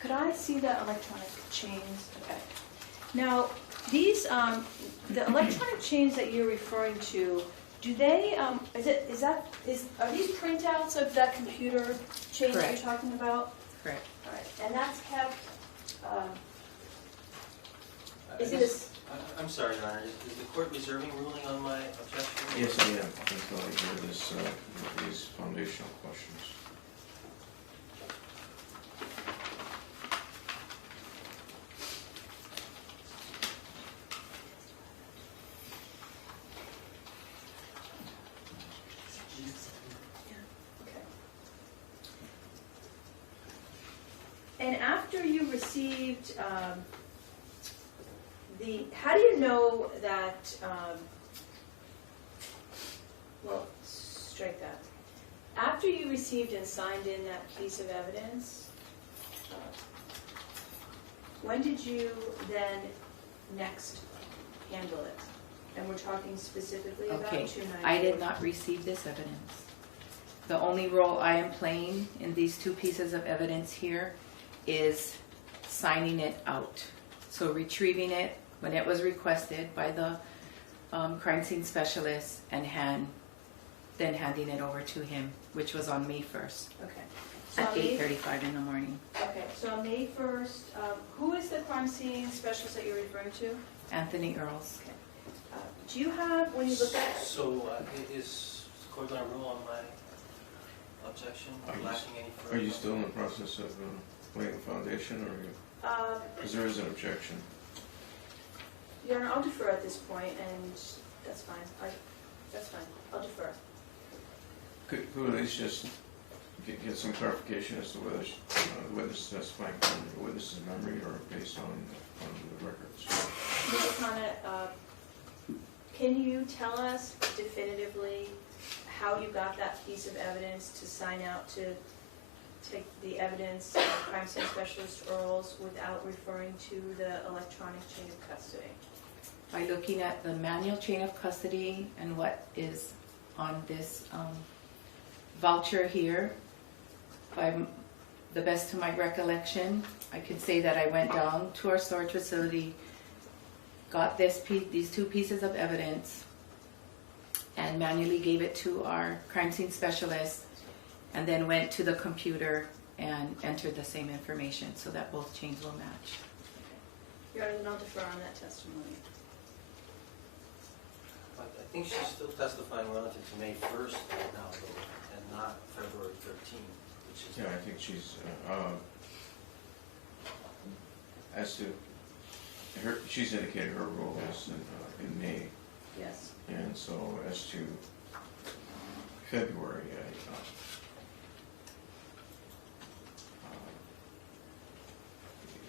Could I see the electronic chains? Okay. Now, these, the electronic chains that you're referring to, do they, are these printouts of that computer chain that Correct. you're talking about? Correct. All right, and that's kept, I is it guess- I'm sorry, Your Honor, is the court reserving ruling on my objection? Yes, I am, until I hear this, these foundational questions. okay. And after you received, how do you know that, well, strike that. After you received and signed in that piece of evidence, when did you then next handle it? And we're talking specifically about Okay, 294. I did not receive this evidence. The only role I am playing in these two pieces of evidence here is signing it out. So retrieving it when it was requested by the crime scene specialist and then handing it over to him, which was on May 1st Okay. So at on May 8:35 in the morning. Okay, so on May 1st, who is the crime scene specialist that you're referring to? Anthony Earls. Okay. Do you have, when you look at, So is the court going to rule on my objection, Are you- lacking any further? Are you still in the process of laying the foundation, or are you, because there is an objection? Your Honor, I'll defer at this point, and that's fine. That's fine, I'll defer. Could we at least just get some clarification as to whether the witness is testifying from the witness's memory or based on the records? Mr. Khanna, can you tell us definitively how you got that piece of evidence to sign out to take the evidence of crime scene specialist Earls without referring to the electronic chain of custody? By looking at the manual chain of custody and what is on this voucher here, by the best to my recollection, I could say that I went down to our storage facility, got these two pieces of evidence, and manually gave it to our crime scene specialist, and then went to the computer and entered the same information so that both chains will match. Your Honor, then I'll defer on that testimony. I think she's still testifying relative to May 1st now, though, and not February 13th, which is... Yeah, I think she's, as to, she's indicated her role is in May, Yes. and so as to February,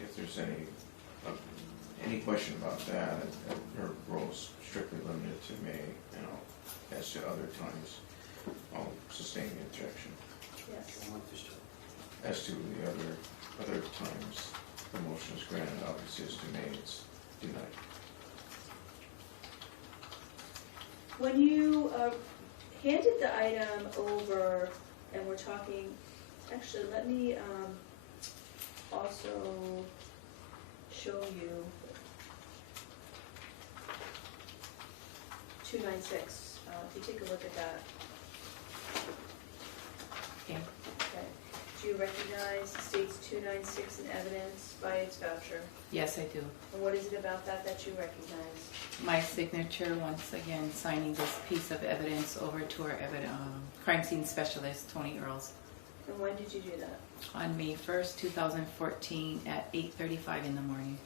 if there's any question about that, her role is strictly limited to May, as to other times, I'll sustain the objection. Yes. As to the other times, the motion is granted, obviously as to May, it's denied. When you handed the item over, and we're talking, actually, let me also show you 296. If you take a look at that. Okay. Okay. Do you recognize the state's 296 in evidence by its voucher? Yes, I do. And what is it about that you recognize? My signature, once again, signing this piece of evidence over to our crime scene specialist, Tony Earls. And when did you do that? On May 1st, 2014 at 8:35 in the morning.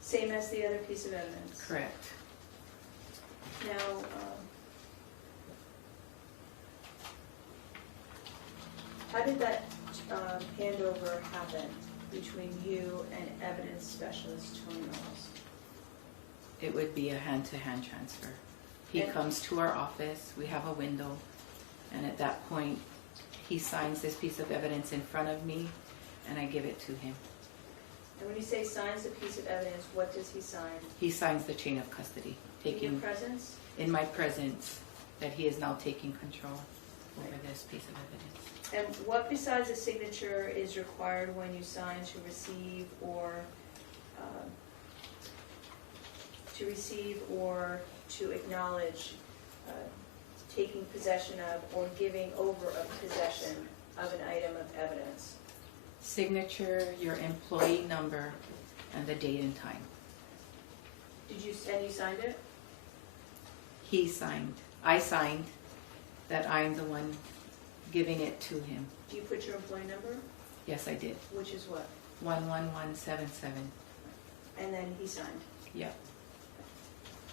Same as the other piece of evidence? Correct. Now, how did that handover happen between you and evidence specialist Tony Knowles? It would be a hand-to-hand transfer. He And- comes to our office, we have a window, and at that point, he signs this piece of evidence in front of me, and I give it to him. And when you say signs a piece of evidence, what does he sign? He signs the chain of custody, In your taking presence? in my presence that he is now taking control over this piece of evidence. And what besides a signature is required when you sign to receive or to acknowledge taking possession of or giving over of possession of an item of evidence? Signature, your employee number, and the date and time. And you signed it? He signed. I signed that I'm the one giving it to him. Do you put your employee number? Yes, I did. Which is what? 11177. And then he signed. Yep.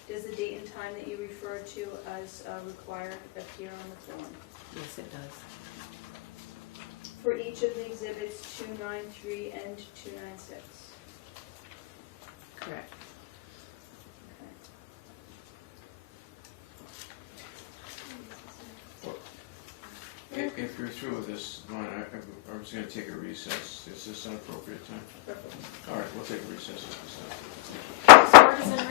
Does the date and time that you refer to as required appear on the form? Yes, it does. For each of the exhibits 293 and 296? Correct. If you're through with this, Ron, I'm just gonna take a recess. Is this an appropriate time? Perfect. All right, we'll take a recess at this time. So where does it